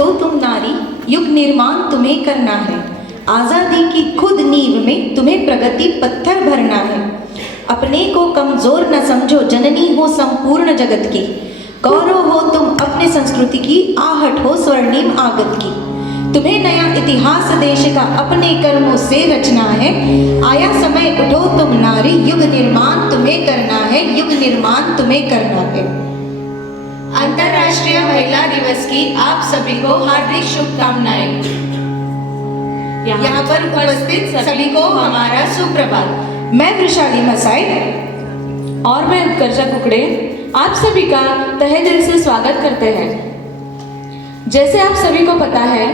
उठो तुम नारी, युग निर्माण तुम्हें करना है। आज़ादी की खुद नींव में तुम्हें प्रगति पत्थर भरना है। अपने को कमजोर न समझो, जननी हो संपूर्ण जगत की। गौरव हो तुम अपने संस्कृति की, आहट हो स्वर्णिम आगत की। तुम्हें नया इतिहास देश का अपने कर्मों से रचना है। आया समय उठो तुम नारी, युग निर्माण तुम्हें करना है, युग निर्माण तुम्हें करना है। अंतर्राष्ट्रीय महिला दिवस की आप सभी को हार्दिक शुभकामनाएं। यहाँ पर उपस्थित सभी को हमारा सुप्रभात। मैं वृषाली मसाई और मैं उत्कर्षा कुकड़े आप सभी का तहे दिल से स्वागत करते हैं। जैसे आप सभी को पता है,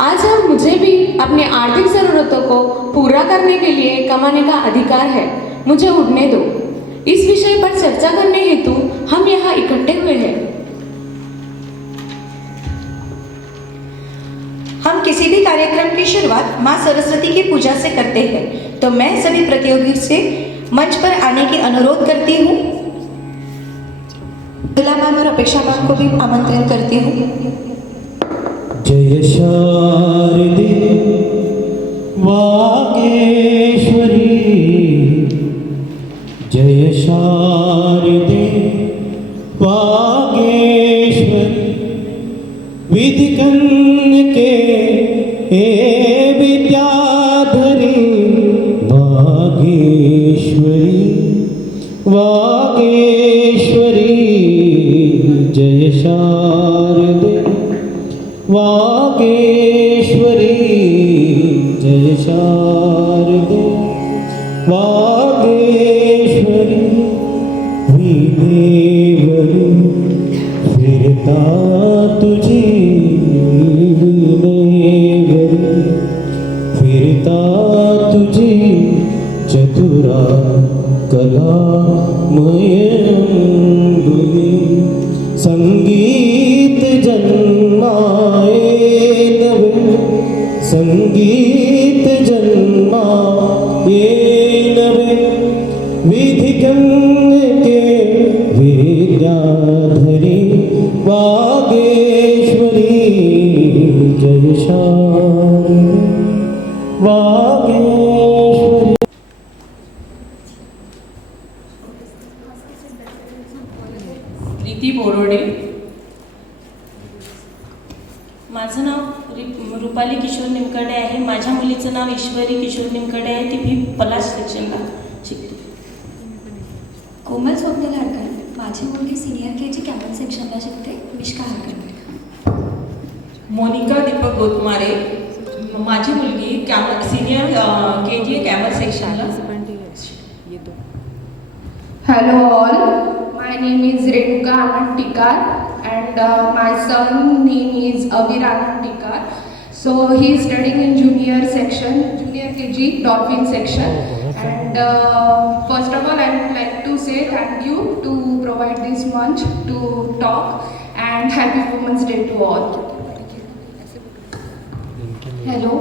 आज मुझे भी अपनी आर्थिक जरूरतों को पूरा करने के लिए कमाने का अधिकार है। मुझे उड़ने दो। इस विषय पर चर्चा करने हेतु हम यहाँ इकट्ठे हुए हैं। हम किसी भी कार्यक्रम की शुरुआत माँ सरस्वती की पूजा से करते हैं, तो मैं सभी प्रतियोगियों से मंच पर आने की अनुरोध करती हूँ। दुला मैम और अपेक्षा मैम को भी आमंत्रित करती हूँ। जय शारदे वागेश्वरी, जय शारदे वागेश्वरी। विधि के हे विद्याधरी वागेश्वरी, वागेश्वरी। जय शारदे वागेश्वरी, जय शारदे वागेश्वरी। वीणेवरी फिरता तुझी, वीणेवरी फिरता तुझी। चतुरा कलामय अंगुली, संगीत जन्माए नवे, संगीत जन्माए नवे। विधि के विद्याधरी वागेश्वरी, जय शारदे वागेश्वरी। प्रीती बोरोडे। माझं नाव रुपाली किशोर निमकडे आहे। माझ्या मुलीचं नाव ईश्वरी किशोर निमकडे आहे। ती भी पलाश सेक्शनला शिकते। कोमल स्वप्नील हरकर। माझी मुलगी सीनियर KG कॅमल सेक्शनला शिकते। मिष्का हरकर। मोनिका दीपक गोतमारे। माझी मुलगी सीनियर KG कॅमल सेक्शनला। Hello all, my name is Renuka Anand Tikar and my son name is Avir Anand Tikar. So he is studying in junior section, junior KG dolphin section. And first of all I would like to say thank you to provide this munch to talk and happy Women's Day to all. Hello,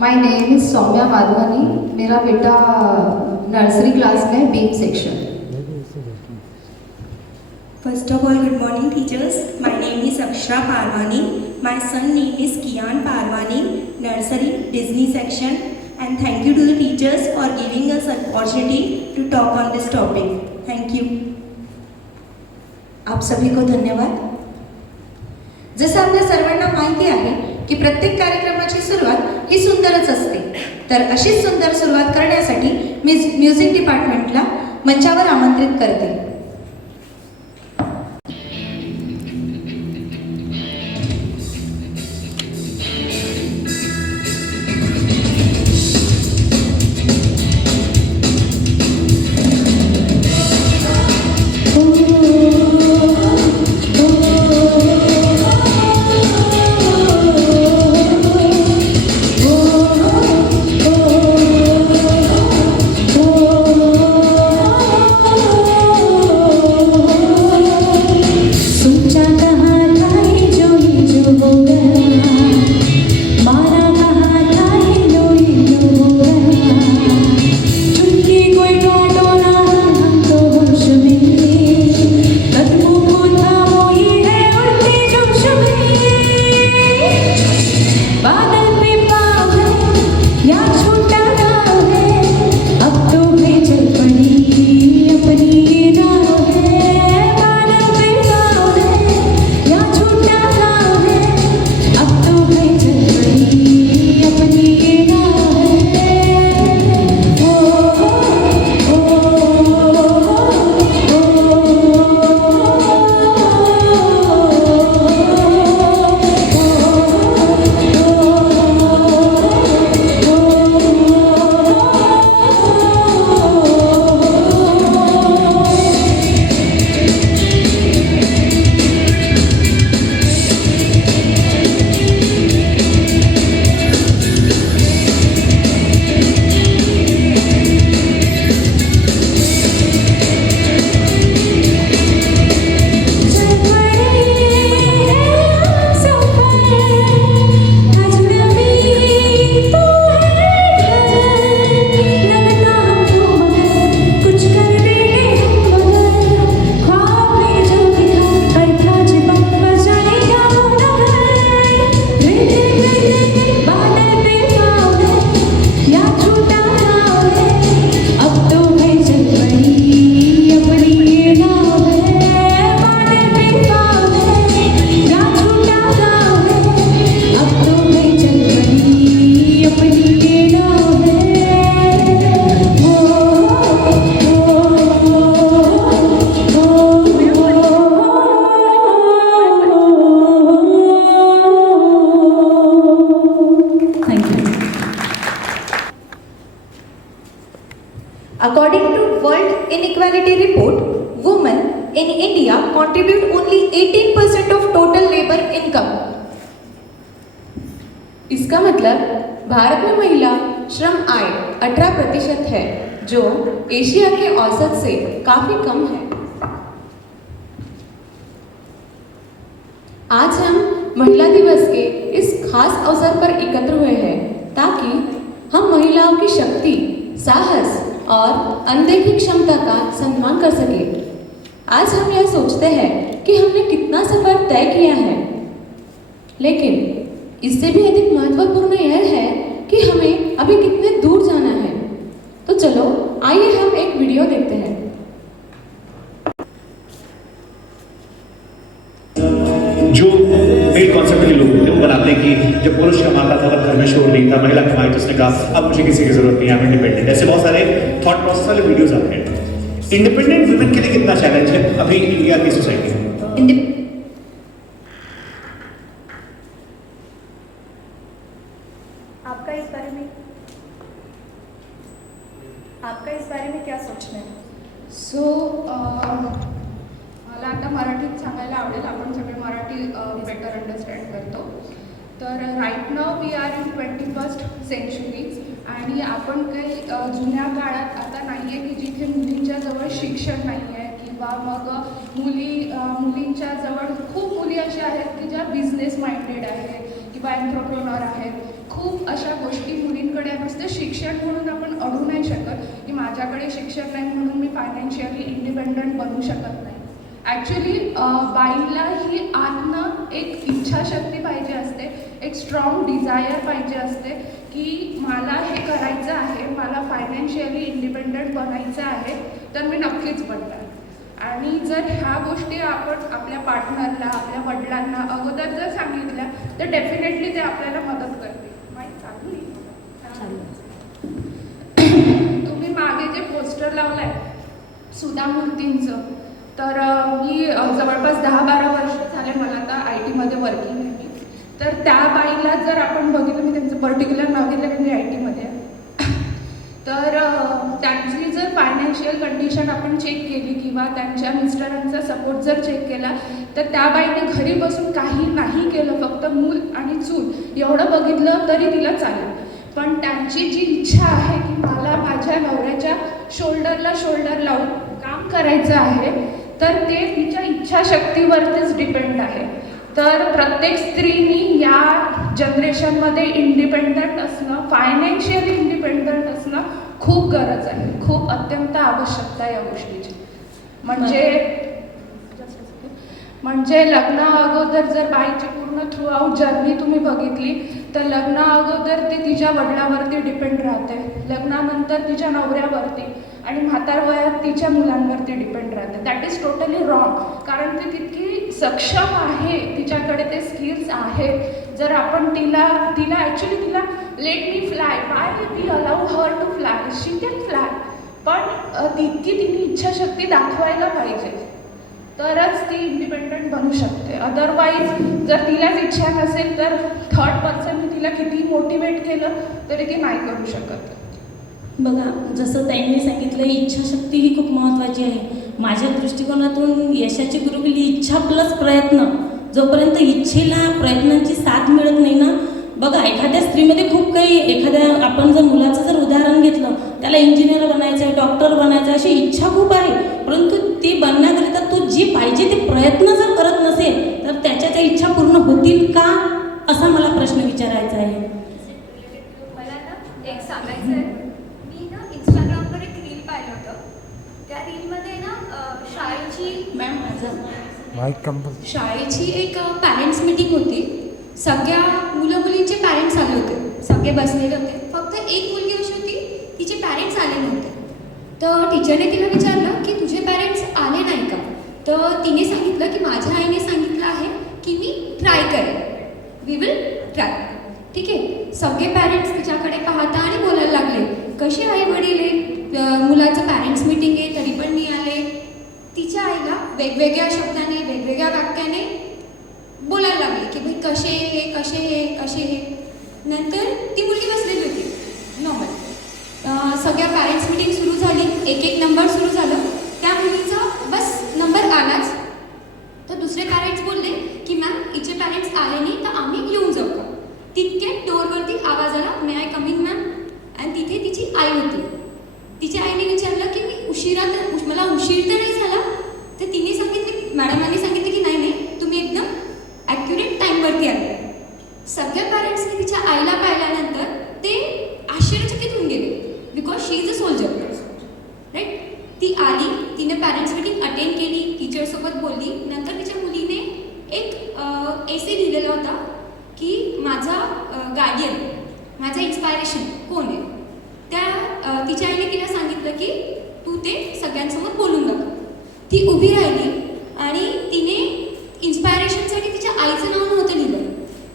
my name is Saumya Madhwani. मेरा बेटा nursery class में बीम section. First of all, good morning teachers. My name is Akshra Parwani. My son name is Kian Parwani, nursery Disney section. And thank you to the teachers for giving us an opportunity to talk on this topic. Thank you. आप सभी को धन्यवाद। जसं आपल्या सर्वांना माहिती आहे की प्रत्येक कार्यक्रमाची सुरुवात ही सुंदरच असते, तर अशीच सुंदर सुरुवात करण्यासाठी मी म्युझिक डिपार्टमेंटला मंचावर आमंत्रित करते। या छोटा गाँव है अब तो भेजल पड़ी अपनी ये राह है। मानव गाँव है या छोटा गाँव है अब तो भेजल पड़ी अपनी ये राह है। ओ According to World Inequality Report, women in India contribute only 18% of total labor income. इसका मतलब भारत में महिला श्रम आय 18% है, जो एशिया के औसत से काफी कम है। आज हम महिला दिवस के इस खास अवसर पर एकत्र हुए हैं ताकि हम महिलाओं की शक्ति, साहस और अनदेखी क्षमता का सम्मान कर सके। आज हम यह सोचते हैं कि हमने कितना सफर तय किया है, लेकिन इससे भी अधिक महत्वपूर्ण यह है कि हमें अभी कितने दूर जाना है। तो चलो आइए हम एक वीडियो देखते हैं। जो मेन कॉन्सेप्ट के लोग होते हैं वो बनाते हैं कि जब पुरुष कमाता था तब घर में शोर नहीं था, महिला कमाई तो उसने कहा अब मुझे किसी की जरूरत नहीं है, आई एम इंडिपेंडेंट। ऐसे बहुत सारे थॉट प्रोसेस वाले वीडियोस आते हैं। इंडिपेंडेंट वुमेन के लिए कितना चैलेंज है अभी इंडिया की सोसाइटी में? आपका इस बारे में क्या सोचना है? मला आता मराठीत सांगायला आवडेल. आपण सगळे मराठी बेटर अंडरस्टँड करतो. तर right now we are in 21st century आणि आपण काही जुन्या काळात आता नाही आहे की जिथे मुलींच्या जवळ शिक्षण नाही आहे किंवा मग मुलींच्या जवळ खूप मुली अशा आहेत की ज्या बिझनेस माइंडेड आहेत किंवा एंटरप्रेन्योर आहेत. खूप अशा गोष्टी मुलींकडे नुसतं शिक्षण म्हणून आपण अडू नाही शकत की माझ्याकडे शिक्षण नाही म्हणून मी फायनान्शियली इंडिपेंडंट बनू शकत नाही. ॲक्च्युली बाईला ही आतनं एक इच्छाशक्ती पाहिजे असते, एक स्ट्रॉंग डिझायर पाहिजे असते की मला हे करायचं आहे, मला फायनान्शियली इंडिपेंडंट बनायचं आहे, तर मी नक्कीच बनणार. आणि जर ह्या गोष्टी आपण आपल्या पार्टनरला, आपल्या वडिलांना अगोदर जर सांगितल्या तर डेफिनेटली ते आपल्याला मदत करतील. तुम्ही मागे जे पोस्टर लावलंय सुधा मूर्तींचं, तर मी जवळपास 10-12 वर्ष झाले मला आता IT मध्ये वर्किंग आहे मी. तर त्या बाईला जर आपण बघितलं, मी त्यांचं पर्टिक्युलर नाव घेतलं कारण मी IT मध्ये आहे, तर त्यांची जर फायनान्शियल कंडिशन आपण चेक केली किंवा त्यांच्या मिस्टरांचा सपोर्ट जर चेक केला तर त्या बाईने घरी बसून काही नाही केलं, फक्त मूल आणि चूल एवढं बघितलं तरी तिला चालेल. पण त्यांची जी इच्छा आहे की मला माझ्या नवऱ्याच्या शोल्डरला शोल्डर लावून काम करायचं आहे, तर ते तिच्या इच्छाशक्तीवरतीच डिपेंड आहे. तर प्रत्येक स्त्रीनी या जनरेशनमध्ये इंडिपेंडंट असणं, फायनान्शियली इंडिपेंडंट असणं खूप गरज आहे, खूप अत्यंत आवश्यकता या गोष्टीची. म्हणजे लग्ना अगोदर जर बाईची पूर्ण थ्रू आउट जर्नी तुम्ही बघितली तर लग्ना अगोदर ते तिच्या वडिलांवरती डिपेंड राहते, लग्नानंतर तिच्या नवऱ्यावरती आणि म्हातार वयात तिच्या मुलांवरती डिपेंड राहते. That is totally wrong. कारण ती तितकी सक्षम आहे, तिच्याकडे ते स्किल्स आहेत. जर आपण तिला ॲक्च्युली तिला let me fly, why we allow her to fly, she can fly. पण तितकी तिने इच्छाशक्ती दाखवायला पाहिजे, तरच ती इंडिपेंडंट बनू शकते. अदरवाईज जर तिलाच इच्छा नसेल तर थर्ड पर्सनने तिला किती मोटिवेट केलं तरी ती नाही करू शकत. बघा, जसं त्यांनी सांगितलं, इच्छाशक्ती ही खूप महत्त्वाची आहे. माझ्या दृष्टिकोनातून यशाची गुरुकिल्ली इच्छा प्लस प्रयत्न. जोपर्यंत इच्छेला प्रयत्नांची साथ मिळत नाही ना, बघा एखाद्या स्त्रीमध्ये खूप काही, आपण जर मुलाचं जर उदाहरण घेतलं, त्याला इंजिनियर बनायचं आहे, डॉक्टर बनायचं आहे, अशी इच्छा खूप आहे, परंतु ती बनण्याकरिता तो जे पाहिजे ते प्रयत्न जर करत नसेल तर त्याच्या त्या इच्छा पूर्ण होतील का, असा मला प्रश्न विचारायचा आहे. मला ना एक सांगायचं आहे. मी ना इंस्टाग्रामवर एक रील पाहिलं होतं. त्या रीलमध्ये ना शाळेची एक पॅरेंट्स मीटिंग होती. सगळ्या मुलं मुलींचे पॅरेंट्स आले होते, सगळे बसलेले होते. फक्त एक मुलगी अशी होती, तिचे पॅरेंट्स आले नव्हते. तर टीचरने तिला विचारलं की तुझे पॅरेंट्स आले नाही का. तर तिने सांगितलं की माझ्या आईने सांगितलं आहे की मी ट्राय करेन, वी विल ट्राय. ठीक आहे. सगळे पॅरेंट्स तिच्याकडे पाहता आणि बोलायला लागले, कसे आई वडील आहे, मुलाचं पॅरेंट्स मीटिंग आहे तरी पण नाही आले. तिच्या आईला वेगवेगळ्या शब्दाने, वेगवेगळ्या वाक्याने बोलायला लागले की भाई कसे हे कसे हे कसे हे. नंतर ती मुलगी बसलेली होती नॉर्मल. सगळ्या पॅरेंट्स मीटिंग सुरू झाली, एक एक नंबर सुरू झालं. त्या मुलीचा बस नंबर आलाच. तर दुसरे पॅरेंट्स बोलले की मॅम हिचे पॅरेंट्स आले नाही तर आम्ही येऊन जाऊ का. तितक्या डोअरवरती आवाज आला, मे आय कमिंग मॅम. आणि तिथे तिची आई होती. तिच्या आईने विचारलं की मी मला उशीर तर नाही झाला. तर तिने सांगितलं की मॅडमांनी सांगितलं की नाही नाही तुम्ही एकदम ॲक्युरेट टाईमवरती आले. सगळ्या पॅरेंट्सने तिच्या आईला पाहिल्यानंतर ते आश्चर्यचकित होऊन गेले, because she is a soldier, right. ती आली, तिने पॅरेंट्स मीटिंग अटेंड केली, टीचरसोबत बोलली. नंतर तिच्या मुलीने एक एसे लिहिलेला होता की माझा गार्डियन, माझा इन्स्पायरेशन कोण आहे. त्या तिच्या आईने तिला सांगितलं की तू ते सगळ्यांसमोर बोलून दाखव. ती उभी राहिली आणि तिने इन्स्पायरेशनसाठी तिच्या आईचं नाव नव्हतं लिहिलं,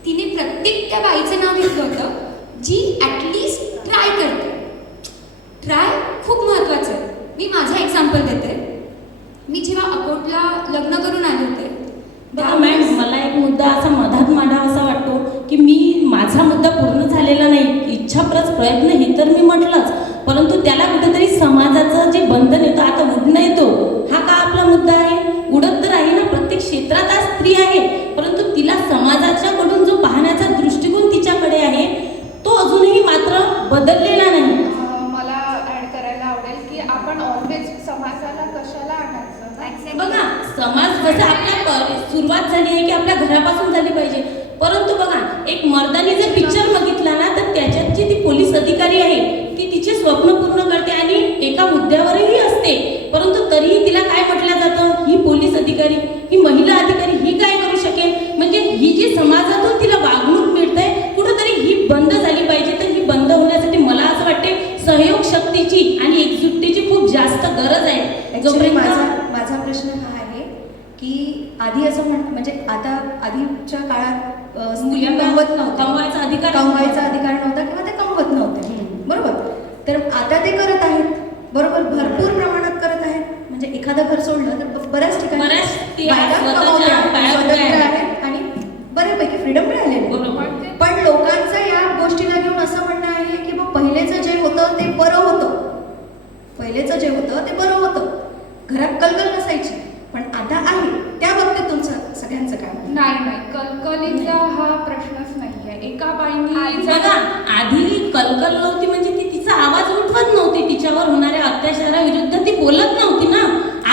तिने प्रत्येक त्या बाईचं नाव घेतलं होतं जी ॲटलिस्ट ट्राय करते. ट्राय खूप महत्त्वाचं आहे. मी माझा एक्झाम्पल देते. मी जेव्हा अकोटला लग्न करून आले होते, बघा मॅम, मला एक मुद्दा असा मधात मांडावा असा वाटतो की माझा मुद्दा पूर्ण झालेला नाही. इच्छा प्लस प्रयत्न हे तर मी म्हटलंच, परंतु त्याला कुठेतरी समाजाचं जे बंधन येतं, आता उडणं येतो, हा का आपला मुद्दा आहे. उडत तर आहे ना, प्रत्येक क्षेत्रात आज स्त्री आहे, परंतु तिला समाजाच्याकडून जो पाहण्याचा दृष्टिकोन तिच्याकडे आहे तो अजूनही मात्र बदललेला नाही. मला ॲड करायला आवडेल की आपण ऑलवेज समाजाला कशाला आणायचं. बघा, समाज जसं आपल्या सुरुवात झाली आहे की आपल्या घरापासून झाली पाहिजे, परंतु बघा एक मर्दानी जर पिक्चर बघितला ना तर त्याच्यात जी ती पोलीस अधिकारी आहे ती तिचे स्वप्न पूर्ण करते आणि एका मुद्द्यावरही असते, परंतु तरीही तिला काय म्हटलं जातं, ही पोलीस अधिकारी, ही महिला अधिकारी, ही काय करू शकेल. म्हणजे ही जी समाजातून तिला वागणूक मिळते कुठंतरी ही बंद झाली पाहिजे. तर ही बंद होण्यासाठी मला असं वाटते सहयोग शक्तीची आणि एकजुटीची खूप जास्त गरज आहे. माझा प्रश्न हा आहे की आधी असं म्हणजे आता आधीच्या काळात स्त्रिया कमवत नव्हत्या, कमवायचा अधिकार नव्हता किंवा ते कमवत नव्हते, बरोबर. तर आता ते करत आहेत, बरोबर, भरपूर प्रमाणात करत आहेत. म्हणजे एखादं घर सोडलं तर बऱ्याच ठिकाणी स्वतंत्र आहेत आणि बऱ्यापैकी फ्रीडम मिळालेली. पण लोकांचं या गोष्टीला घेऊन असं म्हणणं आहे की मग पहिलेचं जे होतं ते बरं होतं, घरात कलकल नसायची, पण आता आहे. त्या बाबतीत तुमचं सगळ्यांचं काय? नाही, कलकलीचा हा प्रश्नच नाही आहे. एका बाईने बघा, आधी कलकल नव्हती म्हणजे ती तिचा आवाज उठवत नव्हती, तिच्यावर होणाऱ्या अत्याचाराविरुद्ध ती बोलत नव्हती ना.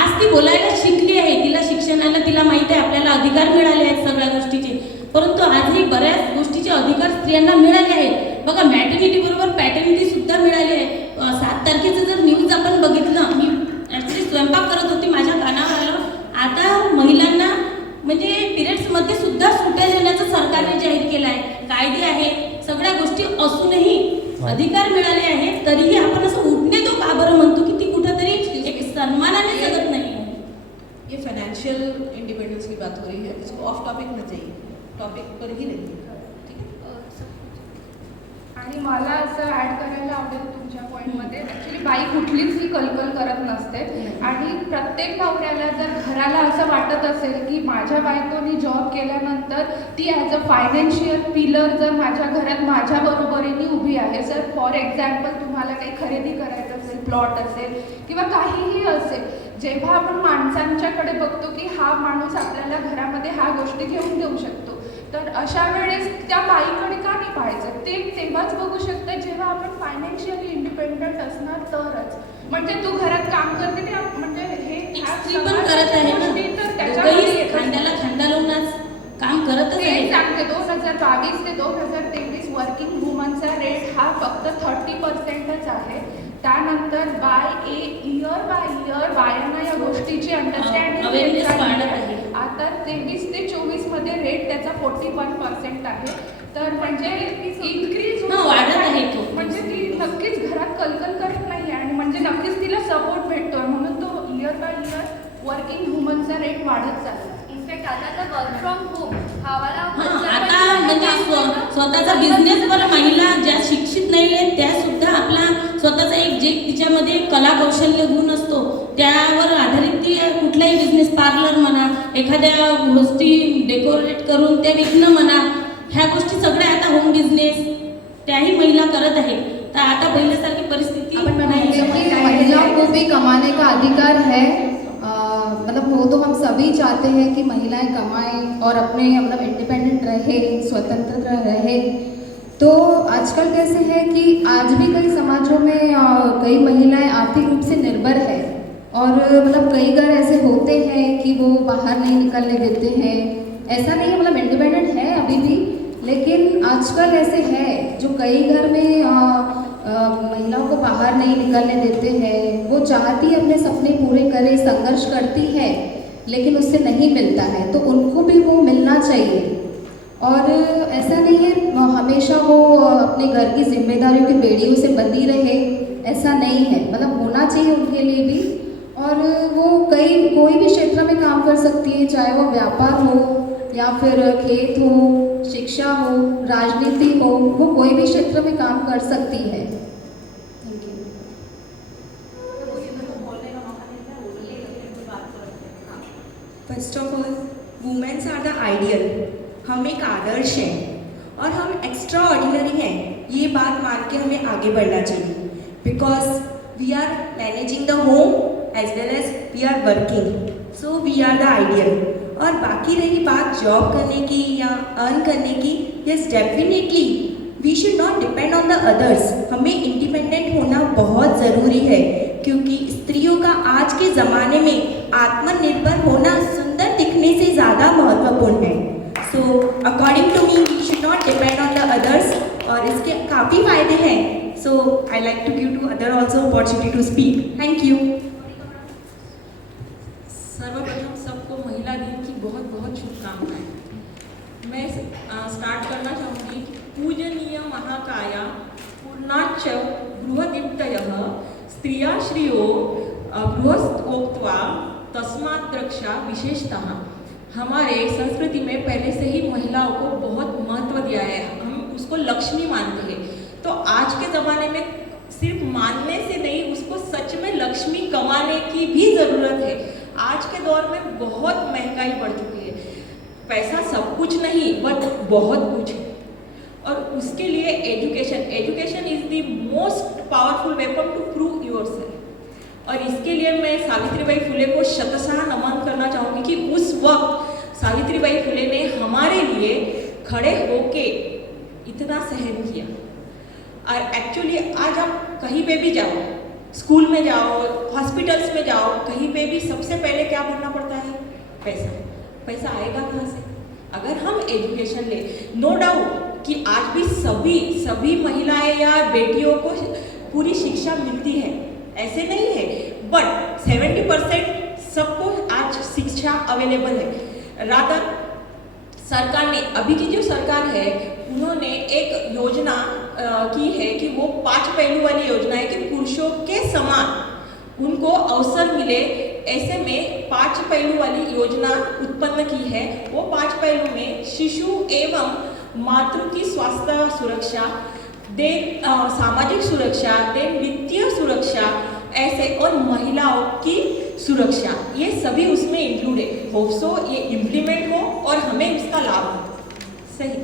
आज ती बोलायला शिकली आहे, तिला शिक्षणाला तिला माहिती आहे, आपल्याला अधिकार मिळाले आहेत सगळ्या गोष्टीचे, परंतु आजही बऱ्याच गोष्टीचे अधिकार स्त्रियांना मिळाले आहेत. बघा, मॅटर्निटी बरोबर पॅटर्निटी सुद्धा मिळाली आहे. 7 तारखेचं जर न्यूज आपण बघितलं, मी ॲक्च्युली स्वयंपाक करत होती, माझ्या कानावर आलं, आता महिलांना म्हणजे पिरियड्समध्ये सुद्धा सुट्ट्या देण्याचं सरकारने जाहीर केलं आहे. कायदे आहे, अधिकार मिळाले आहेत, तरीही आपण असं उठणे तो का बरं म्हणतो की ती कुठंतरी एक सन्मानाने जगत नाही. ये फाइनेंशियल इंडिपेंडेंस की बात हो रही है, इसको ऑफ टॉपिक में चाहिए, टॉपिक पर ही नहीं. ठीक है. आणि मला असं ॲड करायला आवडेल तुमच्या पॉईंटमध्ये, ॲक्च्युली बाई कुठलीच ही कलकल करत नसते. आणि प्रत्येक नवऱ्याला जर घराला असं वाटत असेल की माझ्या बायकोनी जॉब केल्यानंतर ती ॲज अ फायनान्शियल पिलर जर माझ्या घरात माझ्या बरोबरीने उभी आहे. सर फॉर एक्झाम्पल तुम्हाला काही खरेदी करायचं असेल, प्लॉट असेल किंवा काहीही असेल, जेव्हा आपण माणसांच्याकडे बघतो की हा माणूस आपल्याला घरामध्ये ह्या गोष्टी घेऊन देऊ शकतो, तर अशा वेळेस त्या बाईकडे का नाही पाहायचं. ते तेव्हाच बघू शकतं जेव्हा आपण फायनान्शियली इंडिपेंडंट असणार तरच. म्हणजे तू घरात काम करते ते म्हणजे हे स्त्री पण करत आहे ना, दोघंही खांद्याला खांदा लावून आज काम करतच ते आहे. सांगते 2022 ते 2023 वर्किंग वुमनचा रेट हा फक्त 30%च आहे. त्यानंतर इयर बाय इयर बायांना या गोष्टीची अंडरस्टँडिंग awareness वाढत आहे. आता 23 ते 24 मध्ये रेट त्याचा 41% आहे. तर म्हणजे इन्क्रीज वाढत आहे तो. म्हणजे ती नक्कीच घरात कलकल करत नाही आणि म्हणजे नक्कीच तिला सपोर्ट भेटतोय, म्हणून तो इयर बाय इयर वर्किंग वुमनचा रेट वाढत चालला. इनफॅक्ट आता तर वर्क फ्रॉम होम हवाला आता म्हणजे स्वतःचा बिझनेस वर महिला ज्या शिक्षित नाही आहेत त्या सुद्धा आपला स्वतःचा एक जे तिच्यामध्ये कला कौशल्य गुण असतो त्यावर आधारित ती कुठलाही बिझनेस, पार्लर म्हणा, एखाद्या गोष्टी डेकोरेट करून त्या विकणं म्हणा, ह्या गोष्टी सगळ्या आता होम बिझनेस त्याही महिला करत आहेत. तर आता पहिल्यासारखी परिस्थिती महिलाओं को भी कमाने का अधिकार है. मतलब वो तो हम सभी चाहते हैं कि महिलाएं कमाएं और अपने मतलब इंडिपेंडेंट रहे, स्वतंत्र रहे. तो आजकल कैसे है कि आज भी कई समाजों में कई महिलाएं आर्थिक रूप से निर्भर है और मतलब कई घर ऐसे होते हैं कि वो बाहर नहीं निकलने देते हैं. ऐसा नहीं है, मतलब इंडिपेंडेंट है अभी भी, लेकिन आजकल ऐसे है जो कई घर में महिलाओं को बाहर नहीं निकलने देते हैं. वो चाहती है अपने सपने पूरे करे, संघर्ष करती है, लेकिन उससे नहीं मिलता है. तो उनको भी वो मिलना चाहिए. और ऐसा नहीं है हमेशा वो अपने घर की जिम्मेदारियों की बेड़ियों से बंधी रहे, ऐसा नहीं है. मतलब होना चाहिए उनके लिए भी. और वो कोई भी क्षेत्र में काम कर सकती है, चाहे वो व्यापार हो या फिर खेत हो, शिक्षा हो, राजनीति हो, वो कोई भी क्षेत्र में काम कर सकती है. Thank you. First of all, women's are the ideal. हम एक आदर्श हैं और हम एक्स्ट्रा ऑर्डिनरी हैं, ये बात मान के हमें आगे बढ़ना चाहिए. Because we are managing the home as well as we are working, so we are the ideal. और बाकी रही बात जॉब करने की या अर्न करने की, yes definitely we should not depend on the others. हमें इंडिपेंडेंट होना बहुत ज़रूरी है, क्योंकि स्त्रियों का आज के ज़माने में आत्मनिर्भर होना सुंदर दिखने से ज़्यादा महत्वपूर्ण है. So according to me we should not depend on the others, और इसके काफ़ी फायदे हैं. So I like to give to other also opportunity to speak. Thank you. सर्वप्रथम सबको महिला दिन की बहुत बहुत शुभकामनाएं. मैं स्टार्ट करना चाहूँगी. पूजनीय महाकाया पूर्णाच बृहदीप्तयः स्त्रिया श्रियो बृहस्त्वोक्त्वा तस्मात् रक्षा. विशेषतः हमारे संस्कृति में पहले से ही महिलाओं को बहुत महत्व दिया है, हम उसको लक्ष्मी मानते हैं. तो आज के ज़माने में सिर्फ मानने से नहीं, उसको सच में लक्ष्मी कमाने की भी ज़रूरत है. आज के दौर में बहुत महंगाई बढ़ चुकी है. पैसा सब कुछ नहीं बट बहुत कुछ है, और उसके लिए education is the most powerful weapon to prove yourself. और इसके लिए मैं सावित्रीबाई फुले को शतशः नमन करना चाहूँगी कि उस वक्त सावित्रीबाई फुले ने हमारे लिए खड़े होके इतना सहन किया. और एक्चुअली आज आप कहीं पे भी जाओ, स्कूल में जाओ, हॉस्पिटल्स में जाओ, कहीं पे भी सबसे पहले क्या भरना पड़ता है? पैसा. पैसा आएगा कहाँ से? अगर हम एजुकेशन ले, नो डाउट कि आज भी सभी महिलाएं या बेटियों को पूरी शिक्षा मिलती है, ऐसे नहीं है, बट 70% सबको आज शिक्षा अवेलेबल है. रादर सरकार ने, अभी की जो सरकार है, उन्होंने एक योजना की है कि वो 5 पहलू वाली योजना है कि पुरुषों के समान उनको अवसर मिले। ऐसे में 5 पहलू वाली योजना उत्पन्न की है। वो 5 पहलू में शिशु एवं मातृ की स्वास्थ्य सुरक्षा, देन सामाजिक सुरक्षा, देन वित्तीय सुरक्षा, ऐसे और महिलाओं की सुरक्षा, ये सभी उसमें इंक्लूड है। होप सो ये इम्प्लीमेंट हो और हमें उसका लाभ हो। सही।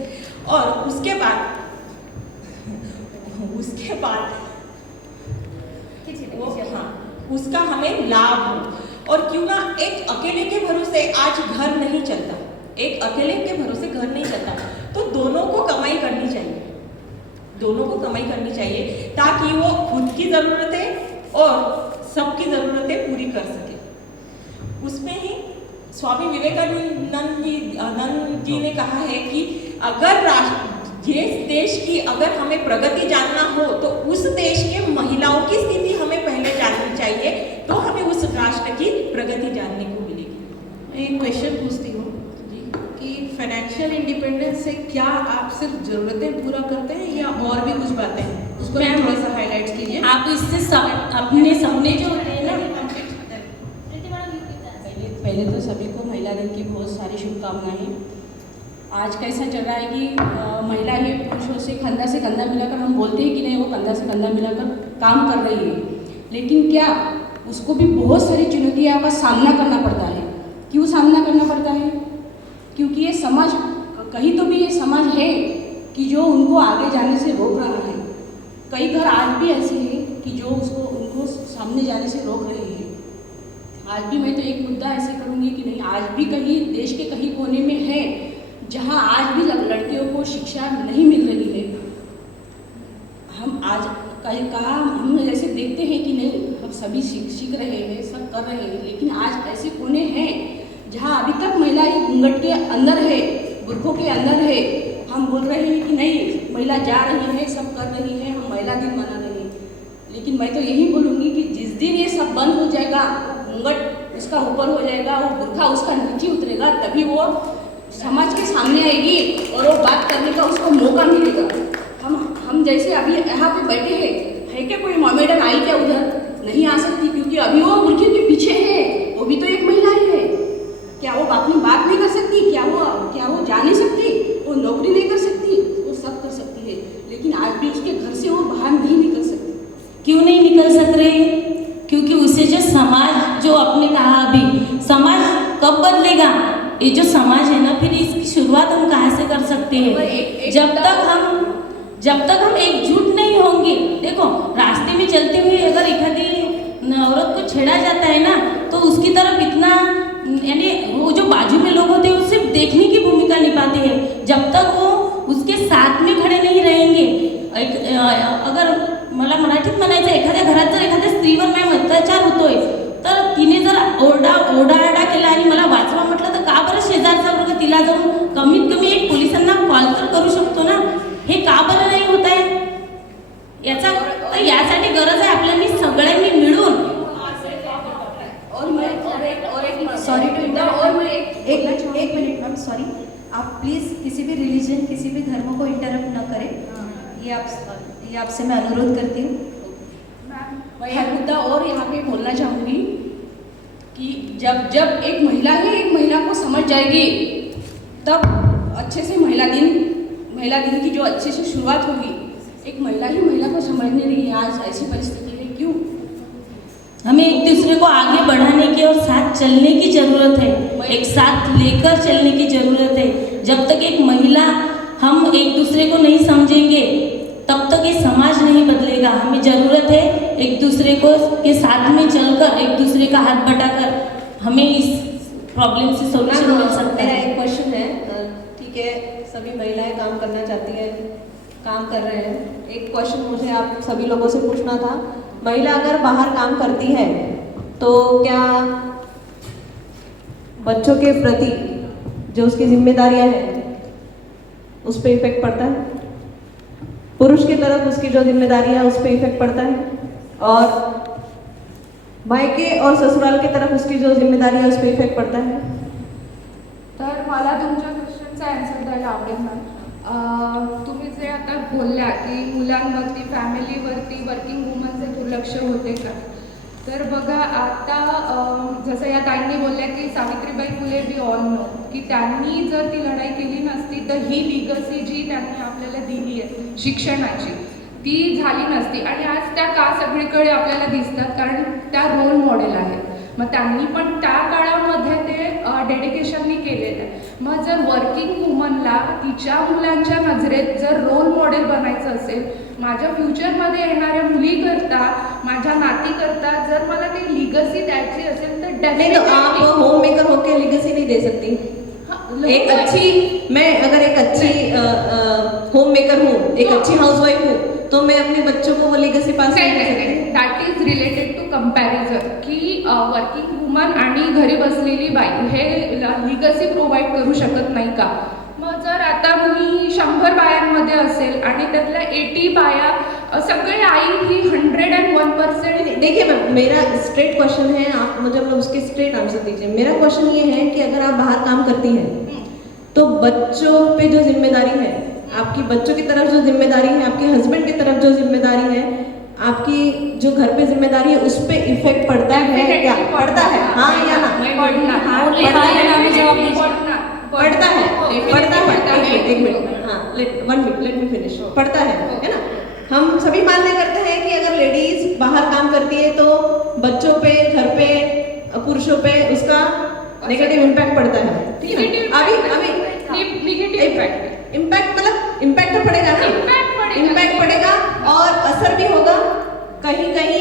और उसके बाद वो हाँ उसका हमें लाभ हो। और क्यों ना एक अकेले के भरोसे आज घर नहीं चलता, एक अकेले के भरोसे घर नहीं चलता, तो दोनों को कमाई करनी चाहिए, दोनों को कमाई करनी चाहिए ताकि वो खुद की ज़रूरतें और सबकी ज़रूरतें पूरी कर सके। उसमें ही स्वामी विवेकानंद जी ने कहा है कि अगर जिस देश की अगर हमें प्रगति जानना हो तो उस देश के महिलाओं की स्थिति हमें पहले जाननी चाहिए, तो हमें उस राष्ट्र की प्रगति जानने को मिलेगी। मैं एक क्वेश्चन पूछती हूँ कि फाइनेंशियल इंडिपेंडेंस से क्या आप सिर्फ ज़रूरतें पूरा करते हैं या और भी कुछ बातें हैं, उसको मैम, थोड़ा सा हाईलाइट कीजिए। आप इससे अपने सपने जो होते हैं ना, पहले तो सभी को महिला दिन की बहुत सारी शुभकामनाएं। आज कैसा चल रहा है कि महिला ही पुरुषों से कंधा मिलाकर हम बोलते हैं कि नहीं वो कंधा से कंधा मिलाकर काम कर रही है, लेकिन क्या उसको भी बहुत सारी चुनौतियों का सामना करना पड़ता है। क्यों सामना करना पड़ता है? क्योंकि ये समाज, कहीं तो भी ये समाज है कि जो उनको आगे जाने से रोक रहा है। कई घर आज भी ऐसे हैं कि जो उनको सामने जाने से रोक रहे हैं। आज भी मैं तो एक मुद्दा ऐसे करूँगी कि नहीं, आज भी कहीं देश के कहीं कोने में है जहाँ आज भी लड़कियों को शिक्षा नहीं मिल रही है। हम आज कहा हम ऐसे देखते हैं कि नहीं हम सभी सीख रहे हैं, सब कर रहे हैं, लेकिन आज ऐसे कोने हैं जहाँ अभी तक महिलाएं घूंघट के अंदर है, बुर्खों के अंदर है। हम बोल रहे हैं कि नहीं महिला जा रही है, सब कर रही है, हम महिला दिन मना रहे हैं। लेकिन मैं तो यही बोलूँगी कि जिस दिन ये सब बंद हो जाएगा, घूंघट उसका ऊपर हो जाएगा, वो बुर्खा उसका नीचे उतरेगा, तभी वो समाज के सामने आएगी और वो बात करने का उसको मौका मिलेगा। हम जैसे अभी यहाँ पे बैठे हैं, है क्या कोई मोमेडन आई क्या उधर? नहीं आ सकती, क्योंकि अभी वो बुर्खे के पीछे है, वो भी तो एक महिला ही है। क्या वो अपनी बात नहीं कर सकती? क्या वो जा नहीं सकती? वो नौकरी नहीं कर सकती? वो सब कर सकती है, लेकिन आज भी उसके घर से वो बाहर नहीं निकल सकती। क्यों नहीं निकल सक रहे? क्योंकि उसे जो समाज, जो आपने कहा अभी, समाज कब बदलेगा? ये जो समाज है ना, फिर इसकी शुरुआत हम कहाँ से कर सकते हैं? जब तक हम एकजुट नहीं होंगे। देखो, रास्ते में चलते हुए अगर एखादी औरत को छेड़ा जाता है ना, तो उसकी तरफ इतना, यानी वो जो बाजू में लोग होते हैं वो सिर्फ देखने की भूमिका निभाते हैं। जब तक वो उसके साथ में खड़े नहीं रहेंगे, अगर मला मराठीत म्हणायचं, एखाद्या घरात जर एखाद्या स्त्रीवर मॅम अत्याचार होतोय, तर तिने जर ओरडा केला आणि मला वाचवा म्हटलं, तर का बरं शेजारचा वर्ग तिला जाऊन कमीत कमी एक पोलिसांना कॉल तर करू शकतो ना? हे का बरं नाही होत आहे? यासाठी गरज आहे आपल्याला सगळ्यांनी मिळून। सॉरी टू इंटरप्ट, और मैं एक मिनट मैम, सॉरी, आप प्लीज़ किसी भी रिलीजन, किसी भी धर्म को इंटरप्ट न करें, ये आपसे मैं अनुरोध करती हूँ। मैं एक मुद्दा और यहाँ पे बोलना चाहूँगी कि जब एक महिला है, एक महिला को समझ जाएगी, तब अच्छे से महिला दिन की जो अच्छे से शुरुआत होगी। एक महिला ही महिला को समझने रही है, आज ऐसी परिस्थिति है। क्यों? हमें एक दूसरे को आगे बढ़ाने की और साथ चलने की ज़रूरत है, एक साथ लेकर चलने की ज़रूरत है। जब तक एक महिला, हम एक दूसरे को नहीं समझेंगे, तब तक ये समाज नहीं बदलेगा। हमें ज़रूरत है एक दूसरे को के साथ में चलकर, एक दूसरे का हाथ बटाकर हमें इस प्रॉब्लम से सोल्यूशन मिल सकता है। मेरा एक क्वेश्चन है, ठीक है, सभी महिलाएं काम करना चाहती हैं, काम कर रहे हैं। एक क्वेश्चन मुझे आप सभी लोगों से पूछना था, महिला अगर बाहर काम करती है तो क्या बच्चों के प्रति जो उसकी जिम्मेदारियां हैं उस पर इफेक्ट पड़ता है? पुरुष की तरफ उसकी जो जिम्मेदारी है उस पर इफेक्ट पड़ता है? और मायके और ससुराल की तरफ उसकी जो जिम्मेदारी है उस पर इफेक्ट पड़ता है? तर मला तुमच्या क्वेश्चनचा आन्सर द्यायला आवडेल मॅम. तुम्ही जे आता बोलल्या की मुलांवरती फॅमिलीवरती वर्किंग वुमनचे दुर्लक्ष होते का, तर बघा आता जसं या ताईंनी बोलल्या की Savitribai Phule we all know की त्यांनी जर ती लढाई केली नसती तर ही लिगसी जी त्यांनी आपल्याला दिली आहे शिक्षणाची ती झाली नसती. आणि आज त्या का सगळीकडे आपल्याला दिसतात, कारण त्या रोल मॉडेल आहेत. मग त्यांनी पण त्या काळामध्ये ते डेडिकेशननी केलेलं आहे. मग जर वर्किंग वुमनला तिच्या मुलांच्या नजरेत जर रोल मॉडेल बनायचं असेल, माझ्या फ्युचरमध्ये येणाऱ्या मुलीकरता, माझ्या नातीकरता जर मला काही लिगसी द्यायची असेल तर नहीं, तो आप होम मेकर होके लिगेसी नहीं दे सकती. एक अच्छी, मैं अगर एक अच्छी होम मेकर हूँ, एक अच्छी हाउसवाइफ हूँ, तो मैं अपने बच्चों को वो लिगेसी पास नहीं कर सकती. That is related to comparison की वर्किंग वुमन आणि घरी बसलेली बाई हे लिगसी प्रोव्हाइड करू शकत नाही का. मग जर आता मी 100 बायांमध्ये असेल आणि त्यातल्या 80 बाया सगळे आई ही 101%. देखिए मैम, मेरा स्ट्रेट क्वेश्चन है, आप मुझे उसके स्ट्रेट आंसर दीजिए. मेरा क्वेश्चन ये है कि अगर आप बाहर काम करती हैं तो बच्चों पे जो जिम्मेदारी है, आपकी बच्चों की तरफ जो जिम्मेदारी है, आपके हस्बैंड की तरफ जो जिम्मेदारी है, आपकी जो घर पे जिम्मेदारी है, उस पे इफेक्ट पड़ता है क्या? पड़ता है, हाँ या ना? पड़ता है. एक मिनट, हाँ, 1 मिनट, लेट मी फिनिश. पड़ता है ना? हम सभी मान्य करते हैं कि अगर लेडीज बाहर काम करती है तो बच्चों पे, घर पे, पुरुषों पे उसका नेगेटिव इम्पैक्ट पड़ता है. ठीक है ना? अभी इम्पैक्ट मतलब इम्पैक्ट तो पड़ेगा ना, इम्पैक्ट पड़ेगा और असर भी होगा, कहीं कहीं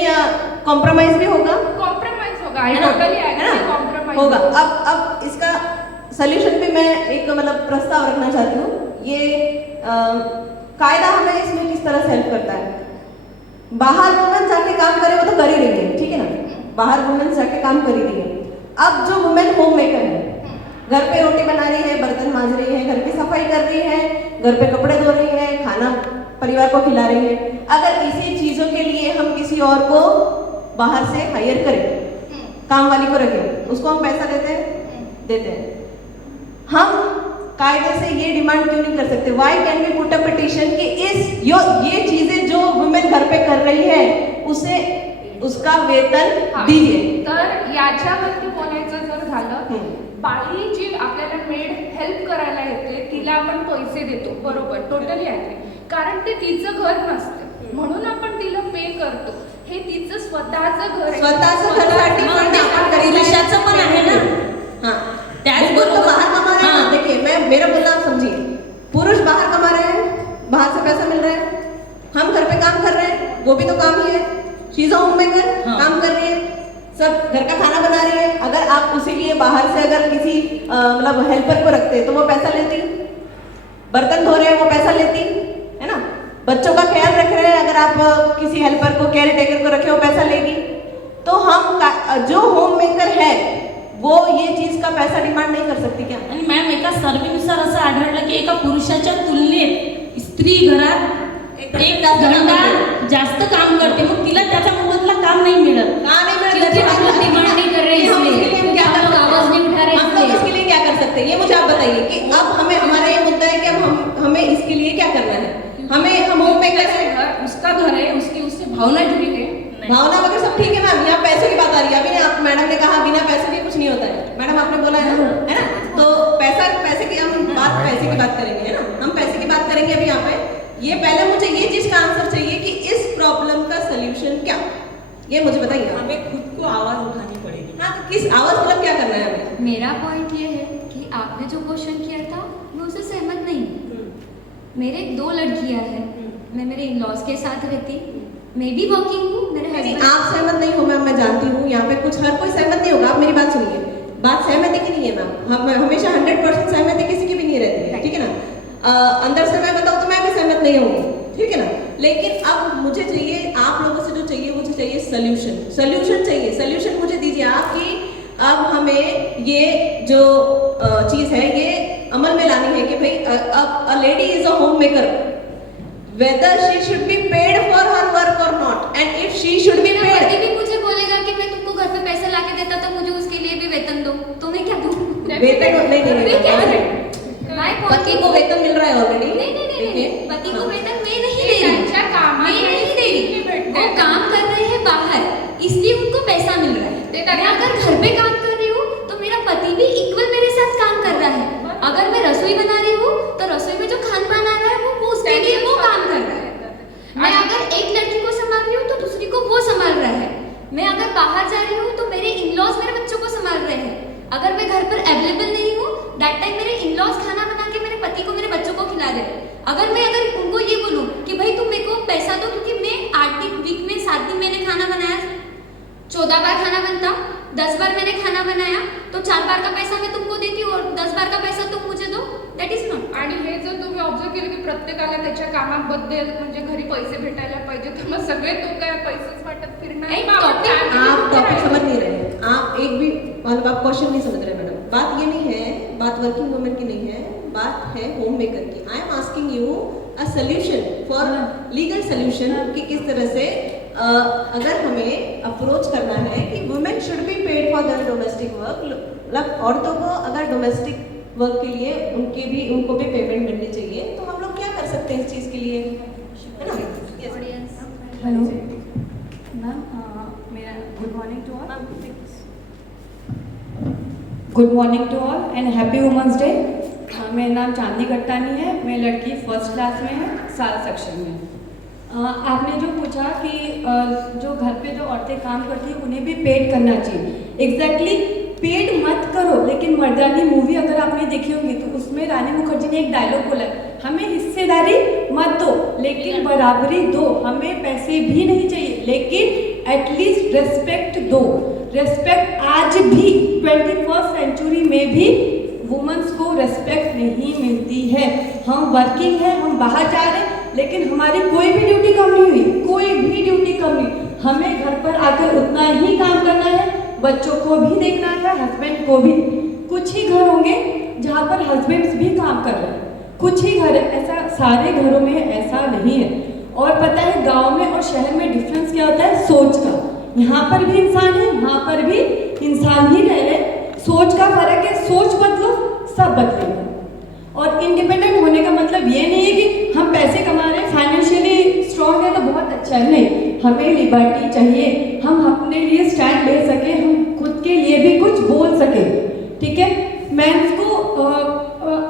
कॉम्प्रोमाइज भी होगा, है ना? होगा. अब इसका सॉल्यूशन भी मैं एक मतलब प्रस्ताव रखना चाहती हूँ. ये कायदा हमें इसमें किस तरह से हेल्प करता है. बाहर वुमेन जाके काम करे वो तो कर ही रही है, ठीक है ना, बाहर वुमेन जाके काम कर ही रही है. अब जो वुमेन होम मेकर है, घर पे रोटी बना रही है, बर्तन मांज रही है, घर की सफाई कर रही है, घर पे कपड़े धो रही है, खाना परिवार को खिला रही है, अगर इसी चीजों के लिए हम किसी और को बाहर से हायर करें, काम वाली को रखें, उसको हम पैसा देते हैं. हम कायदे से ये डिमांड क्यों नहीं कर सकते? Why can we put a petition कि ये चीजें जो वुमेन घर पे कर रही है उसे उसका वेतन दीजिए. तर याच्यावरती बोलायचं जर झालं, बाई जी आपल्याला मेड हेल्प करायला येते तिला आपण पैसे देतो, बरोबर, टोटली ॲग्री, कारण ते तिचं घर नसतं म्हणून आपण तिला पे करतो. हे तिचं स्वतःचं घर आहे, स्वतःचं घरासाठी पण पुरुषाचं पण आहे ना. हाँ, त्याचबरोबर बाहर कमा रहे हैं. देखिए, मेरा बोलना आप समझिए. पुरुष बाहर कमा रहे हैं, बाहर से पैसा मिल रहा है, हम घर पे काम कर रहे हैं, वो भी तो काम ही है. She is a home maker, काम कर रही है, सब घर का खाना बना रही है. अगर आप उसी लिए बाहर से अगर किसी मतलब हेल्पर को रखते तो वो पैसा लेती, बर्तन धो रहे हैं वो पैसा लेती, है ना, बच्चों का ख्याल रख रहे हैं, अगर आप किसी हेल्पर को, केयर टेकर को रखे वो पैसा लेगी. तो हम जो होम मेकर है वो ये चीज का पैसा डिमांड नहीं कर सकती क्या? आणि मॅम, एका सर्वेनुसार असं आढळलं की एका पुरुषाच्या तुलनेत स्त्री घरात एक घंटा जास्त काम करते, मग तिला त्याच्या मोबदला काम नहीं मिळत. डिमांड नहीं कर रहे हैं, हम लोग इसके लिए क्या कर सकते हैं? ये मुझे आप बताइए कि अब हमें, हमारा ये मुद्दा है कि अब हमें इसके लिए क्या करना है. हम होम मेकर है, उसका घर है, उसकी उससे भावना जुड़ी है. भावना वगैरह सब ठीक है मैम. यहाँ पैसों की बात आ रही है. अभी आप मैडम ने कहा बिना पैसों के कुछ नहीं होता है. मैडम आपने बोला है ना, तो पैसे की हम पैसे की बात करेंगे, है ना, हम पैसे की बात करेंगे अभी यहाँ पे. ये पहले मुझे ये चीज का आंसर चाहिए कि इस प्रॉब्लम का सोल्यूशन क्या, ये मुझे बताइए. हमें खुद को आवाज उठानी पड़ेगी. हाँ, तो किस आवाज मतलब क्या करना है हमें? मेरा पॉइंट ये है कि आपने जो क्वेश्चन किया था मैं उससे सहमत नहीं. मेरे 2 लड़कियां हैं, मैं मेरे इन-लॉज के साथ रहती, मैं भी वर्किंग हूँ, मेरे हस्बैंड. आप सहमत नहीं हो मैम, मैं जानती हूँ. यहाँ पे कुछ हर कोई सहमत नहीं होगा. आप मेरी बात सुनिए. बात सहमति की नहीं है मैम. हम हमेशा 100% सहमति किसी की भी नहीं रहती है, ठीक है ना. अंदर से मैं बताऊँ तो मैं भी सहमत नहीं हूँ, ठीक है ना. लेकिन अब मुझे चाहिए, आप लोगों से जो चाहिए, मुझे चाहिए सोल्यूशन चाहिए. सोल्यूशन मुझे दीजिए आप कि अब हमें ये जो चीज़ है ये अमल में लानी है कि भाई अब a lady is a home maker, whether she should be paid for her work or not, and if she should be paid. पति भी मुझे बोलेगा कि मैं तुमको घर पे पैसा लाके देता तो मुझे उसके लिए भी वेतन दो, तो मैं क्या दूँ? वेतन नहीं, पति को वेतन मिल रहा है ऑलरेडी. नहीं मैं अगर घर पे काम कर रही हूँ तो मेरा पति भी इक्वल मेरे साथ काम कर रहा है। अगर मैं रसोई बना रही हूँ तो रसोई में जो खाना बना रहा है वो उसके लिए वो काम कर रहा है। मैं अगर एक लड़की को संभाल रही हूँ तो दूसरी को वो संभाल रहा है। मैं अगर बाहर जा रही हूँ तो मेरे इन-लॉज मेरे बच्चों को संभाल रहे हैं। अगर मैं घर पर अवेलेबल नहीं हूँ दैट टाइम मेरे इन-लॉज खाना बना के मेरे पति को मेरे बच्चों को खिला दे। अगर उनको ये बोलूँ कि भाई तुम मेरे को पैसा दो क्योंकि मैं 8 दिन वीक में 7 दिन मैंने खाना बनाया, 14 बार खाना बनता, 10 बार मैंने खाना बनाया तो 4 बार का पैसा मैं तुमको देती हूँ और 10 बार का पैसा तुम मुझे दो, दॅट इज नॉट. आणि हे जर तुम्ही ऑब्झर्व केलं की प्रत्येकाला त्याच्या कामाबद्दल म्हणजे घरी पैसे भेटायला पाहिजे तर मग सगळे तो काय पैसेच वाटत फिरणार. आप टॉपिक समझ नहीं रहे, आप एक भी मतलब आप क्वेश्चन नहीं समझ रहे मैडम. बात ये नहीं है, बात वर्किंग वुमेन की नहीं है, बात है होम मेकर की. I am asking you a solution for legal solution कि किस तरह से अगर हमें अप्रोच करना है कि women should be paid for their domestic work. मतलब औरतों को अगर डोमेस्टिक वर्क के लिए उनको भी पेमेंट मिलनी चाहिए, तो हम लोग क्या कर सकते हैं इस चीज़ के लिए, है ना? हेलो मैम, मेरा good morning to all. Good morning to all and happy women's day. मेरा नाम चांदनी कट्टानी है, मेरी लड़की फर्स्ट क्लास में है, साल सेक्शन में. आपने जो पूछा कि जो घर पे जो औरतें काम करती हैं उन्हें भी पेड करना चाहिए. एग्जैक्टली पेड मत करो, लेकिन मर्दानी मूवी अगर आपने देखी होगी तो उसमें रानी मुखर्जी ने एक डायलॉग बोला है, हमें हिस्सेदारी मत दो लेकिन बराबरी दो. हमें पैसे भी नहीं चाहिए लेकिन एटलीस्ट रेस्पेक्ट दो. रेस्पेक्ट आज भी 21st सेंचुरी में भी वुमेन्स को रेस्पेक्ट नहीं मिलती है. हम वर्किंग है, हम बाहर जा रहे हैं लेकिन हमारी कोई भी ड्यूटी कम नहीं हुई, कोई भी ड्यूटी कम नहीं. हमें घर पर आकर उतना ही काम करना है, बच्चों को भी देखना है, हस्बैंड को भी. कुछ ही घर होंगे जहाँ पर हस्बैंड्स भी काम कर रहे हैं, कुछ ही घर, ऐसा सारे घरों में ऐसा नहीं है. और पता है गांव में और शहर में डिफरेंस क्या होता है, सोच का. यहाँ पर भी इंसान है, वहाँ पर भी इंसान ही रह रहे. सोच का फर्क है, सोच बदलो सब बदलेगा. और इंडिपेंडेंट होने का मतलब ये नहीं है कि हम पैसे कमा रहे हैं, फाइनेंशियली स्ट्रॉन्ग है तो बहुत अच्छा है. नहीं, हमें लिबर्टी चाहिए, हम अपने लिए स्टैंड ले सके, हम खुद के लिए भी कुछ बोल सके. ठीक है, मेंस को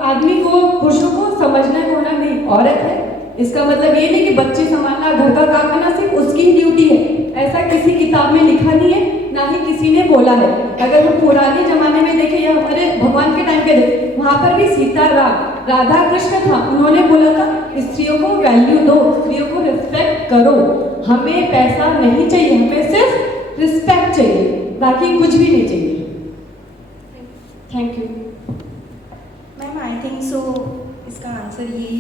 आदमी को पुरुषों को समझना होना नहीं, औरत है. इसका मतलब ये नहीं कि बच्चे संभालना, घर का काम करना सिर्फ उसकी ही ड्यूटी है. ऐसा किसी किताब में लिखा नहीं है, ना ही किसी ने बोला है. अगर हम पुराने जमाने में देखें या हमारे भगवान के टाइम पे देखें, वहाँ पर भी सीता राधा कृष्ण था, उन्होंने बोला था स्त्रियों को वैल्यू दो, स्त्रियों को रिस्पेक्ट करो. हमें पैसा नहीं चाहिए, हमें सिर्फ रिस्पेक्ट चाहिए, बाकी कुछ भी नहीं चाहिए. Thank you ma'am. I think सो इसका आंसर ये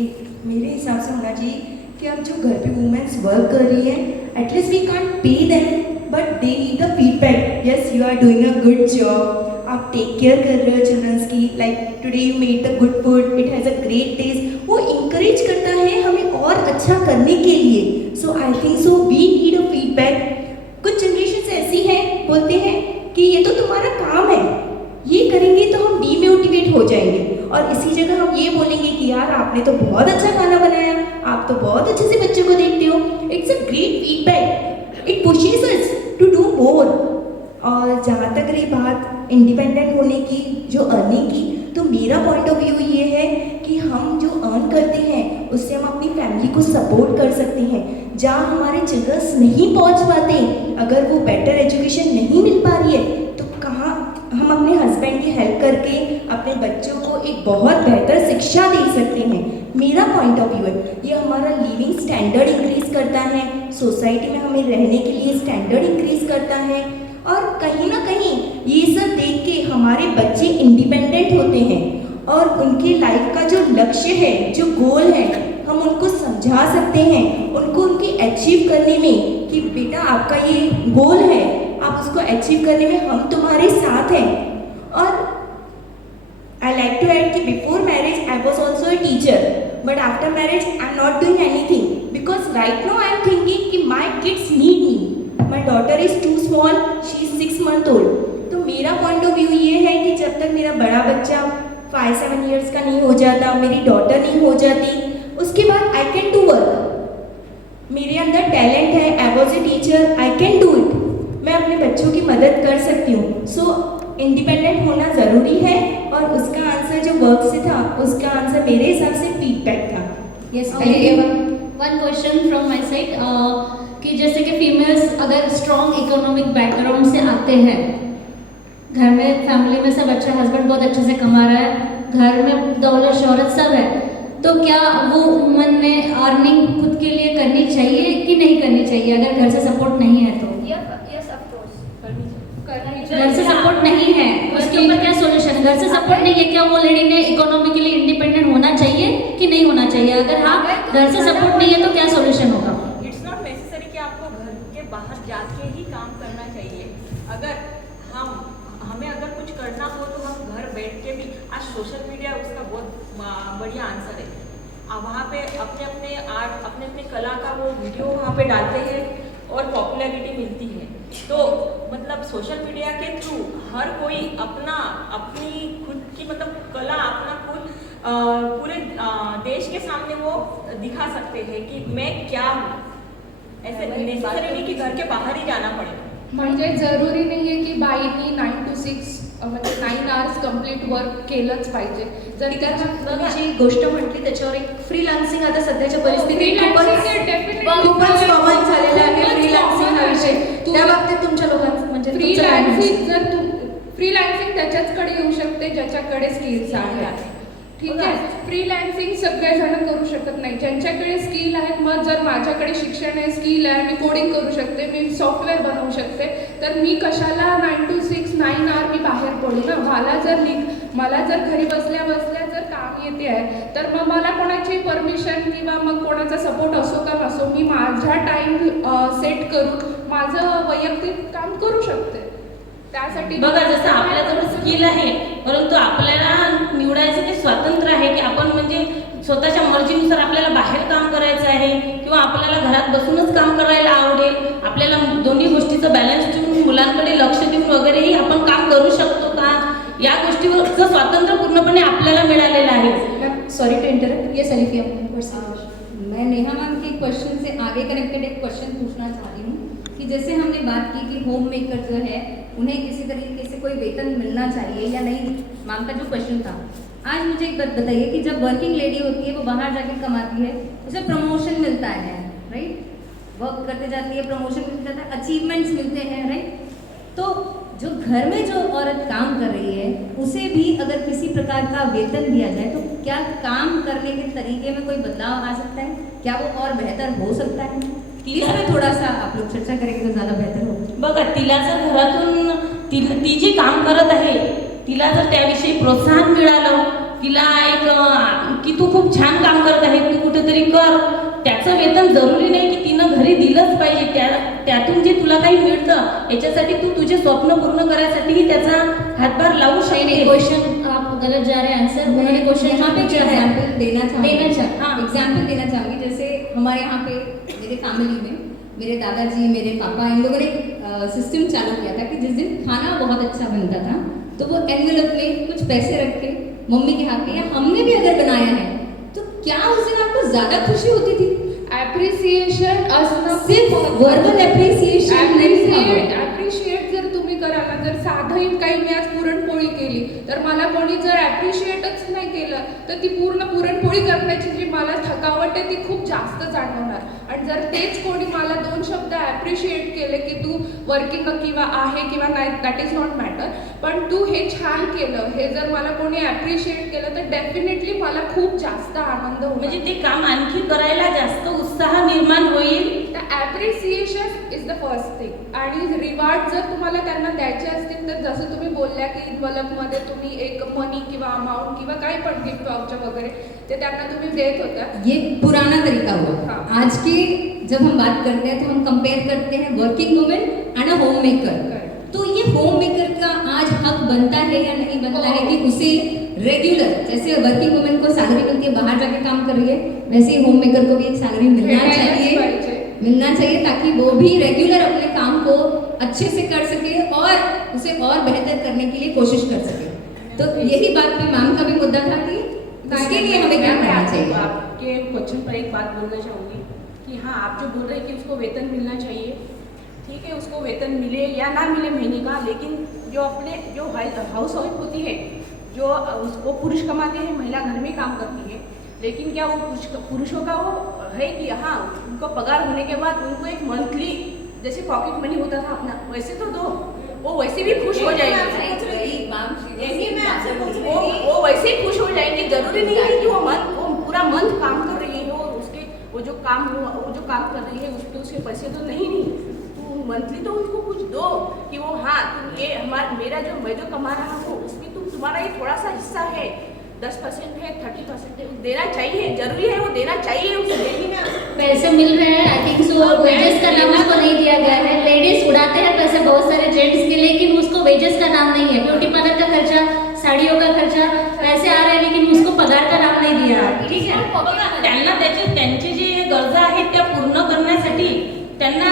मेरे हिसाब से होना चाहिए कि अब जो घर पे वुमेन्स वर्क कर रही है, at least we can't pay them but they need a feedback. Yes, you are doing a good job, आप टेक केयर कर रहे हो चिल्ड्रंस की. Like today you made the good food, it has a great taste. वो encourage करता है हमें और अच्छा करने के लिए. So I think so we need a feedback. कुछ जनरेशन ऐसी हैं, बोलते हैं कि ये तो तुम्हारा काम है, ये करेंगे तो हम डीमोटिवेट हो जाएंगे. और इसी जगह हम ये बोलेंगे कि यार आपने तो बहुत अच्छा खाना बनाया, आप तो बहुत अच्छे से बच्चों को देखते हो. It's a great feedback, it pushes us to do more. और जहाँ तक रही बात इंडिपेंडेंट होने की, जो अर्निंग की, तो मेरा पॉइंट ऑफ व्यू ये है कि हम जो अर्न करते हैं उससे हम अपनी फैमिली को सपोर्ट कर सकते हैं. जहाँ हमारे चिल्ड्रंस नहीं पहुँच पाते, अगर वो बेटर एजुकेशन नहीं मिल पा रही है, तो कहाँ हम अपने हस्बैंड की हेल्प करके अपने बच्चों को एक बहुत बेहतर शिक्षा दे सकते हैं. मेरा पॉइंट ऑफ व्यू है. ये हमारा लिविंग स्टैंडर्ड इंक्रीज करता है, सोसाइटी में हमें रहने के लिए स्टैंडर्ड इंक्रीज करता है. और कहीं ना कहीं ये सब देख के हमारे बच्चे इंडिपेंडेंट होते हैं और उनकी लाइफ का जो लक्ष्य है, जो गोल है, हम उनको समझा सकते हैं, उनको उनकी अचीव करने में कि बेटा आपका ये गोल है, आप उसको अचीव करने में हम तुम्हारे साथ हैं. और I like to add कि before marriage I was also a teacher, but after marriage I'm not doing anything because right now I'm thinking कि my kids need me. My daughter is too small, she is 6 months old. तो मेरा point of view ये है कि जब तक मेरा बड़ा बच्चा 5-7 years का नहीं हो जाता, मेरी daughter नहीं हो जाती, उसके बाद I can do work. मेरे अंदर टैलेंट है, I was a teacher, I can do it. मैं अपने बच्चों बच्चों की मदद कर सकती हूँ। सो इंडिपेंडेंट होना ज़रूरी है, और उसका आंसर जो वर्क से था उसका आंसर मेरे हिसाब से फीडबैक था। Yes, one question from my side कि जैसे कि फीमेल्स अगर स्ट्रॉन्ग इकोनॉमिक बैकग्राउंड से आते हैं, घर में फैमिली में सब अच्छा, हस्बैंड बहुत अच्छे से कमा रहा है, घर में दौलत शोहरत सब है, तो क्या वो वुमन ने अर्निंग खुद के लिए करनी चाहिए कि नहीं करनी चाहिए अगर घर से सपोर्ट नहीं है तो? घर से सपोर्ट नहीं है उसके ऊपर क्या सोल्यूशन? घर से सपोर्ट नहीं है, क्या वो लेडी ने इकोनॉमिकली इंडिपेंडेंट होना चाहिए कि नहीं होना चाहिए? अगर हाँ, घर से सपोर्ट नहीं है तो क्या सोल्यूशन होगा? इट्स नॉट नेसेसरी कि आपको घर के बाहर जाके ही काम करना चाहिए। अगर हमें अगर कुछ करना हो तो हम घर बैठ के भी, आज सोशल मीडिया उसका बहुत बढ़िया आंसर है। आप वहाँ पे अपने अपने आर्ट, अपने अपने कला का वो वीडियो वहाँ पे डालते हैं और पॉपुलैरिटी मिलती है। तो मतलब सोशल मीडिया के थ्रू हर कोई अपनी खुद की मतलब कला अपना खुद पूरे देश के सामने वो दिखा सकते हैं कि मैं क्या हूँ। ऐसे नेसेसरी नहीं कि घर के बाहर ही जाना पड़े। म्हणजे जरुरी नाही आहे की बाईनी 9 to 6 म्हणजे 9 आवर्स कंप्लीट वर्क केलंच पाहिजे. जर त्याची जी गोष्ट म्हटली त्याच्यावर एक फ्रीलान्सिंग आता सध्याच्या परिस्थितीत खूपच कॉमन झालेलं आहे. फ्रीलान्सिंग हा विषय, त्या बाबतीत तुमच्या लोकांचं म्हणजे फ्रीलान्सिंग जर फ्रीलान्सिंग त्याच्याचकडे येऊ शकते ज्याच्याकडे स्किल्स आहेत. ठीक आहे, फ्रीलान्सिंग सगळेजण करू शकत नाही. ज्यांच्याकडे स्किल आहेत, मग जर माझ्याकडे शिक्षण आहे, स्किल आहे, मी कोडिंग करू शकते, मी सॉफ्टवेअर बनवू शकते, तर मी कशाला 9 to 6 9 आवर मी बाहेर पडू ना? मला जर घरी बसल्या बसल्या जर काम येते आहे, तर मग मला कोणाची परमिशन किंवा मग कोणाचा सपोर्ट असो का नसो, मी माझा टाइम सेट करून माझं वैयक्तिक काम करू शकते. त्यासाठी बघा, जसं आपल्याजवळ स्किल आहे, परंतु आपल्याला निवडायचं ते स्वातंत्र्य आहे की आपण म्हणजे स्वतःच्या मर्जीनुसार आपल्याला बाहेर काम करायचं आहे किंवा आपल्याला घरात बसूनच काम करायला आवडेल. आपल्याला दोन्ही गोष्टीचं बॅलन्स ठेवून मुलांकडे लक्ष देऊन वगैरेही आपण काम करू शकतो का, या गोष्टीवरचं स्वातंत्र्य पूर्णपणे आपल्याला मिळालेलं आहे. Sorry to interrupt. Yes Alifiya, मैं नेहा मैम के क्वेश्चन से आगे कनेक्टेड एक क्वेश्चन पूछना चाह रही हूँ कि जैसे हमने बात की कि होम मेकर जो है उन्हें किसी तरीके से कोई वेतन मिलना चाहिए या नहीं, मैम का जो क्वेश्चन था. आज मुझे एक बात बताइए कि जब वर्किंग लेडी होती है वो बाहर जाके कमाती है, उसे प्रमोशन मिलता है, राइट, वर्क करते जाती है, प्रमोशन मिल जाता है, अचीवमेंट्स मिलते हैं, राइट. तो जो घर में जो औरत काम कर रही है उसे भी अगर किसी प्रकार का वेतन दिया जाए तो क्या काम करने के तरीके में कोई बदलाव आ सकता है? क्या वो और बेहतर हो सकता है? इसमें थोड़ा सा आप लोग चर्चा करेंगे तो ज़्यादा बेहतर होगा. बघा, तिला जर घरातून ती जी काम करत आहे तिला जर त्याविषयी प्रोत्साहन मिळालं, तिला एक की तू खूप छान काम करत आहे, तू कुठेतरी कर, त्याचं वेतन जरुरी नाही की तिनं घरी दिलंच पाहिजे. त्यातून जे तुला काही मिळतं याच्यासाठी तू तुझे स्वप्न पूर्ण करायसाठीही त्याचा हातभार लावू शकते. क्वेश्चन आप गलत जा रहे हैं आंसर. उन्होंने क्वेश्चन यहाँ पे क्या है एग्जाम्पल देना चाहूँगी. जैसे हमारे यहाँ पे मेरे फैमिली में मेरे दादाजी, मेरे पापा, इन लोगों ने सिस्टम चालू किया था कि जिस दिन खाना बहुत अच्छा बनता था तो वो एनवेलप में कुछ पैसे रख के मम्मी के हाथ के, या हमने भी अगर बनाया है तो क्या उस दिन आपको ज़्यादा खुशी होती थी? ॲप्रिसिएशन असणं, सिर्फ वर्बल ॲप्रिसिएशन ॲप्रिशिएट जर तुम्ही कराल ना, जर साधंही काही मी आज पुरणपोळी केली तर मला कोणी जर ॲप्रिशिएटच नाही केलं तर ती पूर्ण पुरणपोळी करण्याची जी मला थकावट आहे ती खूप जास्त जाणवणार. आणि जर तेच कोणी मला 2 शब्द ॲप्रिशिएट केले की तू वर्किंग किंवा आहे किंवा नाही, दॅट इज नॉट मॅटर, पण तू हे छान केलं, हे जर मला कोणी ॲप्रिशिएट केलं तर डेफिनेटली मला खूप जास्त आनंद होईल. म्हणजे ते काम आणखी करायला जास्त उत्साह निर्माण होईल. Appreciation is the first thing. आणि रिवॉर्ड जर तुम्हाला त्यांना द्यायचे असतील तर जसं तुम्ही बोलल्या की इन्व्हलपमध्ये तुम्ही एक मनी किंवा अमाऊंट किंवा काही पण गिफ्ट वाउचर वगैरे ते त्यांना तुम्ही देत होता. ये पुराना तरीका हुआ. आज के जब हम बात करते हैं तो हम कंपेयर करते हैं working women and a home maker. तो ये होम मेकर का आज हक बनता है या नहीं बनता है कि उसे रेगुलर, जैसे वर्किंग वुमेन को सैलरी मिलती है बाहर जाके काम कर रही है, वैसे ही होम मेकर को भी एक सैलरी मिलना चाहिए ताकि वो भी रेगुलर अपने काम को अच्छे से कर सके और उसे और बेहतर करने के लिए कोशिश कर सके. तो यही बात पे मैम का भी मुद्दा था कि इसके लिए हमें क्या करना चाहिए. आपके क्वेश्चन पर एक बात बोलना चाहूँगी कि हाँ, आप जो बोल रहे हैं कि उसको वेतन मिलना चाहिए, ठीक है उसको वेतन मिले या ना मिले महीने का, लेकिन जो अपने जो हाउस वाइफ होती है, जो उसको पुरुष कमाते हैं, महिला घर में काम करती है, लेकिन क्या वो पुरुषों का वो है कि हाँ उनको पगार होने के बाद उनको एक मंथली जैसे पॉकेट मनी होता था अपना, वैसे तो दो, वो वैसे भी खुश हो जाएंगे, वो वैसे ही खुश हो जाएंगे। जरूरी नहीं है कि वो पूरा मंथ काम कर रही है और उसके वो जो काम कर रही है उसके पैसे तो नहीं मंथली तो उनको कुछ दो कि वो हाँ तुम ये मैं जो कमा रहा हूँ उसमें तुम्हारा ये थोड़ा सा हिस्सा है, 10% है, 30% है, देना चाहिए, जरूरी है वो देना चाहिए उसे। पैसे मिल रहे हैं, आई थिंक सो वेजेस का नाम उसको नहीं दिया गया है। लेडीज उड़ाते हैं पैसे बहुत सारे जेंट्स के, लेकिन उसको वेजेस का नाम नहीं है। ब्यूटी पार्लर का खर्चा, साड़ियों का खर्चा, पैसे आ रहे हैं लेकिन उसको पगार का नाम नहीं दिया। ठीक है, त्यांना त्यांचे जे गरजा आहेत त्या पूर्ण करण्यासाठी त्यांना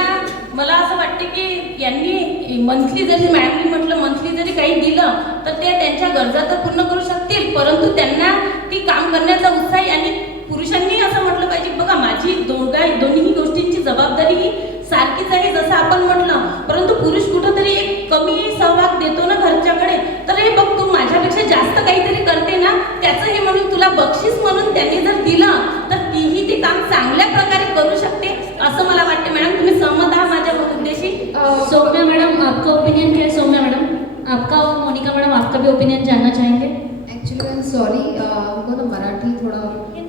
मला असं वाटते की यांनी मंथली जरी मॅडमनी म्हटलं मंथली जरी काही दिलं तर ते त्यांच्या गरजा तर पूर्ण करू शकतील, परंतु त्यांना ती काम करण्याचा उत्साह आणि पुरुषांनी असं म्हटलं पाहिजे बघा माझी दोन्ही गोष्टींची जबाबदारी ही सारखीच आहे जसं आपण म्हटलं, परंतु पुरुष कुठंतरी एक कमी सहभाग देतो ना घरच्याकडे, तर हे बघ तू माझ्यापेक्षा जास्त काहीतरी करते ना त्याचं हे म्हणून तुला बक्षीस म्हणून त्यांनी जर दिलं तर तीही ते काम चांगल्या प्रकारे करू शकते असं मला वाटते। मॅडम तुम्ही सहमत आहात माझ्या उद्देशी? सौम्या मैडम आपका ओपिनियन क्या है? सौम्या मैडम आपका और मोनिका मैडम आपका भी ओपिनियन जानना चाहेंगे। एक्चुअली आई एम सॉरी, हमको ना मराठी थोड़ा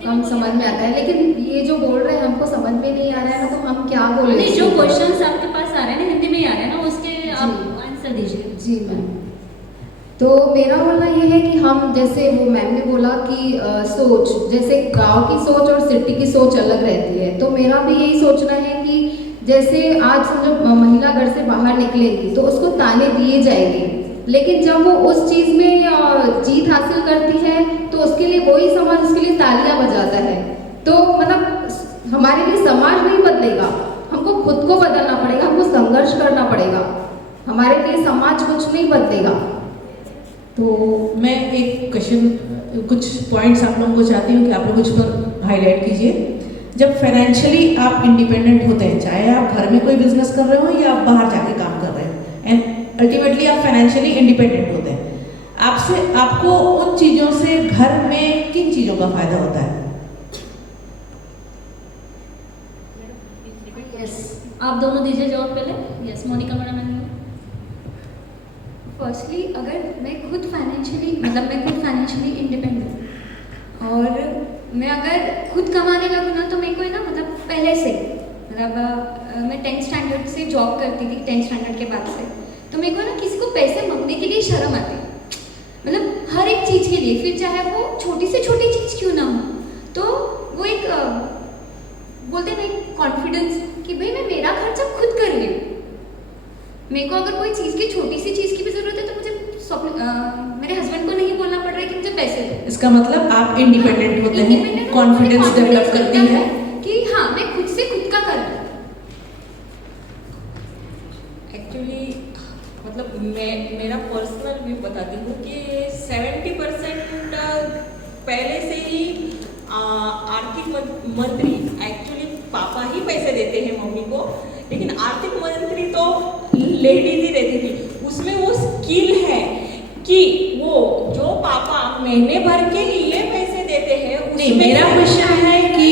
कम समझ में आता है, लेकिन ये जो बोल रहे हैं हमको समझ में नहीं आ रहा है ना, तो हम क्या बोले? नहीं, जो क्वेश्चंस आपके पास आ रहे हैं ना हिंदी में ही आ रहे हैं ना, उसके आप आंसर दीजिए। जी मैम, तो मेरा बोलना ये है कि हम जैसे वो मैम ने बोला कि सोच, जैसे गांव की सोच और सिटी की सोच अलग रहती है, तो मेरा भी यही सोचना है कि जैसे आज समझो महिला घर से बाहर निकलेगी तो उसको ताने दिए जाएंगे, लेकिन जब वो उस चीज़ में जीत हासिल करती है तो उसके लिए वही समाज उसके लिए तालियां बजाता है। तो मतलब हमारे लिए समाज नहीं बदलेगा, हमको खुद को बदलना पड़ेगा, हमको संघर्ष करना पड़ेगा, हमारे लिए समाज कुछ नहीं बदलेगा। तो मैं एक क्वेश्चन कुछ पॉइंट्स आप लोगों को चाहती हूँ कि आप लोग कुछ पर हाईलाइट कीजिए। जब फाइनेंशियली आप इंडिपेंडेंट होते हैं, चाहे आप घर में कोई बिजनेस कर रहे हो या आप बाहर जाके काम कर रहे हो, एंड अल्टीमेटली आप फाइनेंशियली इंडिपेंडेंट होते हैं, आपको उन चीज़ों से घर में किन चीज़ों का फायदा होता है? यस, आप दोनों दीजिए जवाब पहले। Yes, Monika madam. फर्स्टली अगर मैं खुद फाइनेंशियली इंडिपेंडेंट और मैं अगर खुद कमाने लगूँ ना तो मेरे को है ना मतलब पहले से मैं 10th स्टैंडर्ड से जॉब करती थी, 10th स्टैंडर्ड के बाद से, तो मेरे को ना किसी को पैसे मांगने के लिए शर्म आती, मतलब हर एक चीज़ के लिए, फिर चाहे वो छोटी से छोटी चीज़ क्यों ना हो, तो वो एक बोलते ना एक कॉन्फिडेंस कि भाई मैं मेरा खर्चा खुद कर रही हूँ। मेरे को अगर कोई चीज़ की छोटी सी चीज़ की भी ज़रूरत है तो मुझे मेरे हस्बैंड को नहीं बोलना पड़ रहा है कि मुझे पैसे दो। इसका मतलब आप इंडिपेंडेंट होते हैं, कॉन्फिडेंस डेवलप करती हैं कि हाँ मैं खुद से खुद का कर रही हूँ। एक्चुअली मतलब मेरा पर्सनल व्यू बताती हूँ कि 70% पहले से ही आर्थिक मंत्री एक्चुअली पापा ही पैसे देते हैं मम्मी को, लेकिन आर्थिक मंत्री तो लेडीज ही रहती थी। उसमें वो स्किल है कि वो जो पापा महीने भर के लिए पैसे देते हैं नहीं, मेरा क्वेश्चन है कि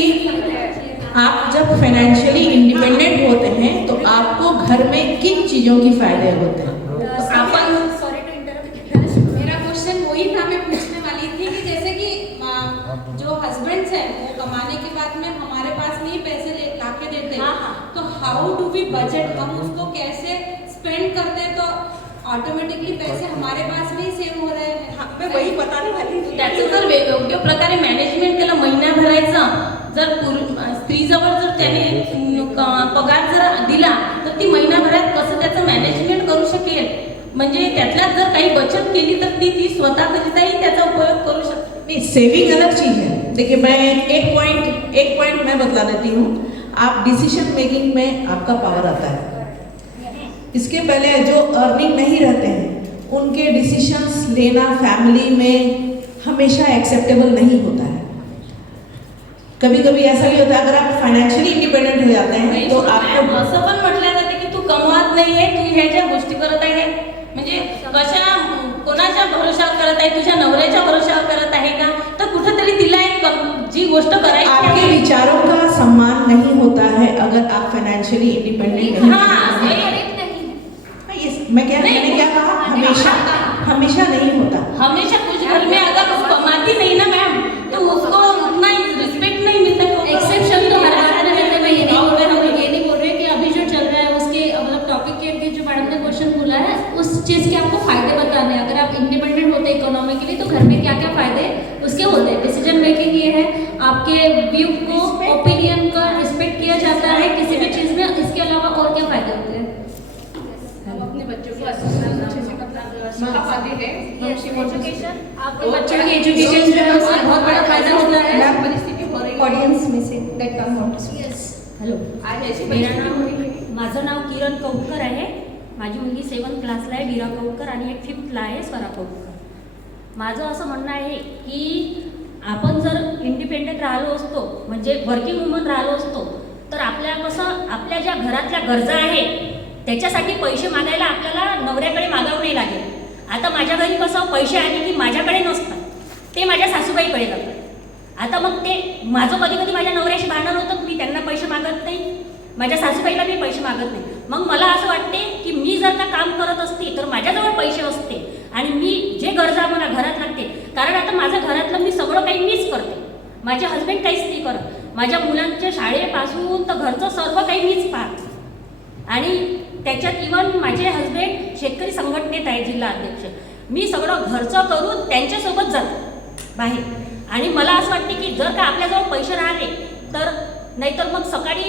आप जब फाइनेंशियली इंडिपेंडेंट होते हैं तो आपको घर में किन चीज़ों की फायदे होते हैं? सॉरी टू इंटरप्ट, मेरा क्वेश्चन वही था, मैं पूछने वाली थी कि जैसे कि जो हस्बैंड्स हैं वो कमाने के बाद में हमारे पास नहीं पैसे लाके देते हैं, तो हाउ डू वी बजट, हम उसको कैसे स्पेंड करते हैं तो ऑटोमेटिकली पैसे हमारे पास में ही सेव हो रहे हैं। हाँ, मैं वही बताने वाली थी। त्याचं जर योग्य प्रकारे मॅनेजमेंट केलं महिन्याभराचं, जर स्त्रीजवळ जर त्याने पगार जर दिला तर ती महिनाभरात कसं त्याचं मॅनेजमेंट करू शकेल, म्हणजे त्यातल्यात जर काही बचत केली तर ती स्वतः कधीतरी त्याचा उपयोग करू शकते। नहीं, सेविंग अलग चीज़ है। देखिए मैं एक पॉइंट मैं बतला देती हूँ, आप डिसीजन मेकिंग में आपका पावर आता है। इसके पहले जो अर्निंग नहीं रहते हैं उनके डिसीजंस लेना फैमिली में हमेशा एक्सेप्टेबल नहीं होता है। कभी कभी ऐसा भी होता है अगर आप फाइनेंशियली इंडिपेंडेंट हो जाते हैं तो आपको असं पण म्हटलं जाते की तू कमवत नाहीये, तू ह्या ज्या गोष्टी करत आहे म्हणजे कशा कोणाच्या भरोशावर करत आहे, तुझ्या नवऱ्याच्या भरोशावर करत आहे का? तर कुठेतरी तिला एक जी गोष्ट करायची आपके आहे, विचारों का सम्मान नहीं होता है अगर आप फाइनेंशियली इंडिपेंडेंट नहीं मैं मैंने क्या कहा, हमेशा नहीं होता। हमेशा कुछ घर में अगर वो कमाती नहीं ना मैम, तो उसको उतना रिस्पेक्ट नहीं मिलता। एक्सेप्शन तो हर घर में रहते हैं। मैं ये नहीं बोल रही कि अभी जो चल रहा है उसके मतलब टॉपिक के इर्द जो मैडम ने क्वेश्चन बोला है उस चीज़ के आपको फायदे बताने हैं। अगर आप इंडिपेंडेंट होते इकोनॉमिकली तो घर में क्या क्या फायदे उसके होते हैं। डिसीजन मेकिंग ये है, आपके व्यू को ओपिनियन का रिस्पेक्ट किया जाता है किसी भी चीज़ में। इसके अलावा और क्या फायदे होते हैं? हम अपने बच्चों को अच्छे से सिखा पाते हैं। एजुकेशन, आपके बच्चों की एजुकेशन जो है उससे बहुत बड़ा फायदा होता है। मैम परिस्थिती ऑडियन्स में say that come want hello, माझं नाव किरण कौटकर आहे. माझी मुलगी 7th क्लासला आहे, वीरा कौटकर, आणि एक 5thला आहे, स्वरा कौटकर. माझं असं म्हणणं आहे की आपण जर इंडिपेंडेंट राहिलो असतो म्हणजे वर्किंग वुमन राहिलो असतो तर आपल्या कसं आपल्या ज्या घरातल्या गरजा आहेत त्याच्यासाठी पैसे मागायला आपल्याला नवऱ्याकडे मागावं नाही लागेल. आता माझ्या घरी कसं पैसे आले की माझ्याकडे नसतात, ते माझ्या सासूबाईकडे जातात. आता मग ते माझं कधी कधी माझ्या नवऱ्याशी भांडण होतं, मी त्यांना पैसे मागत नाही, माझ्या सासूबाईला मी पैसे मागत नाही. मग मला असं वाटते की मी जर का काम करत असते तर माझ्याजवळ पैसे असते आणि मी जे गरजा मला घरात लागते, कारण आता माझं घरातलं मी सगळं काही मीच करते, माझे हस्बंड काहीच नाही करत. माझ्या मुलांच्या शाळेपासून तर घरचं सर्व काही मीच पाहते. आणि त्याच्यात इवन माझे हस्बंड शेतकरी संघटनेत आहे जिल्हा अध्यक्ष. मी सगळं घरचं करून त्यांच्यासोबत जातो बाहेर. आणि मला असं वाटते की जर का आपल्याजवळ पैसे राहिले तर, नाहीतर मग सकाळी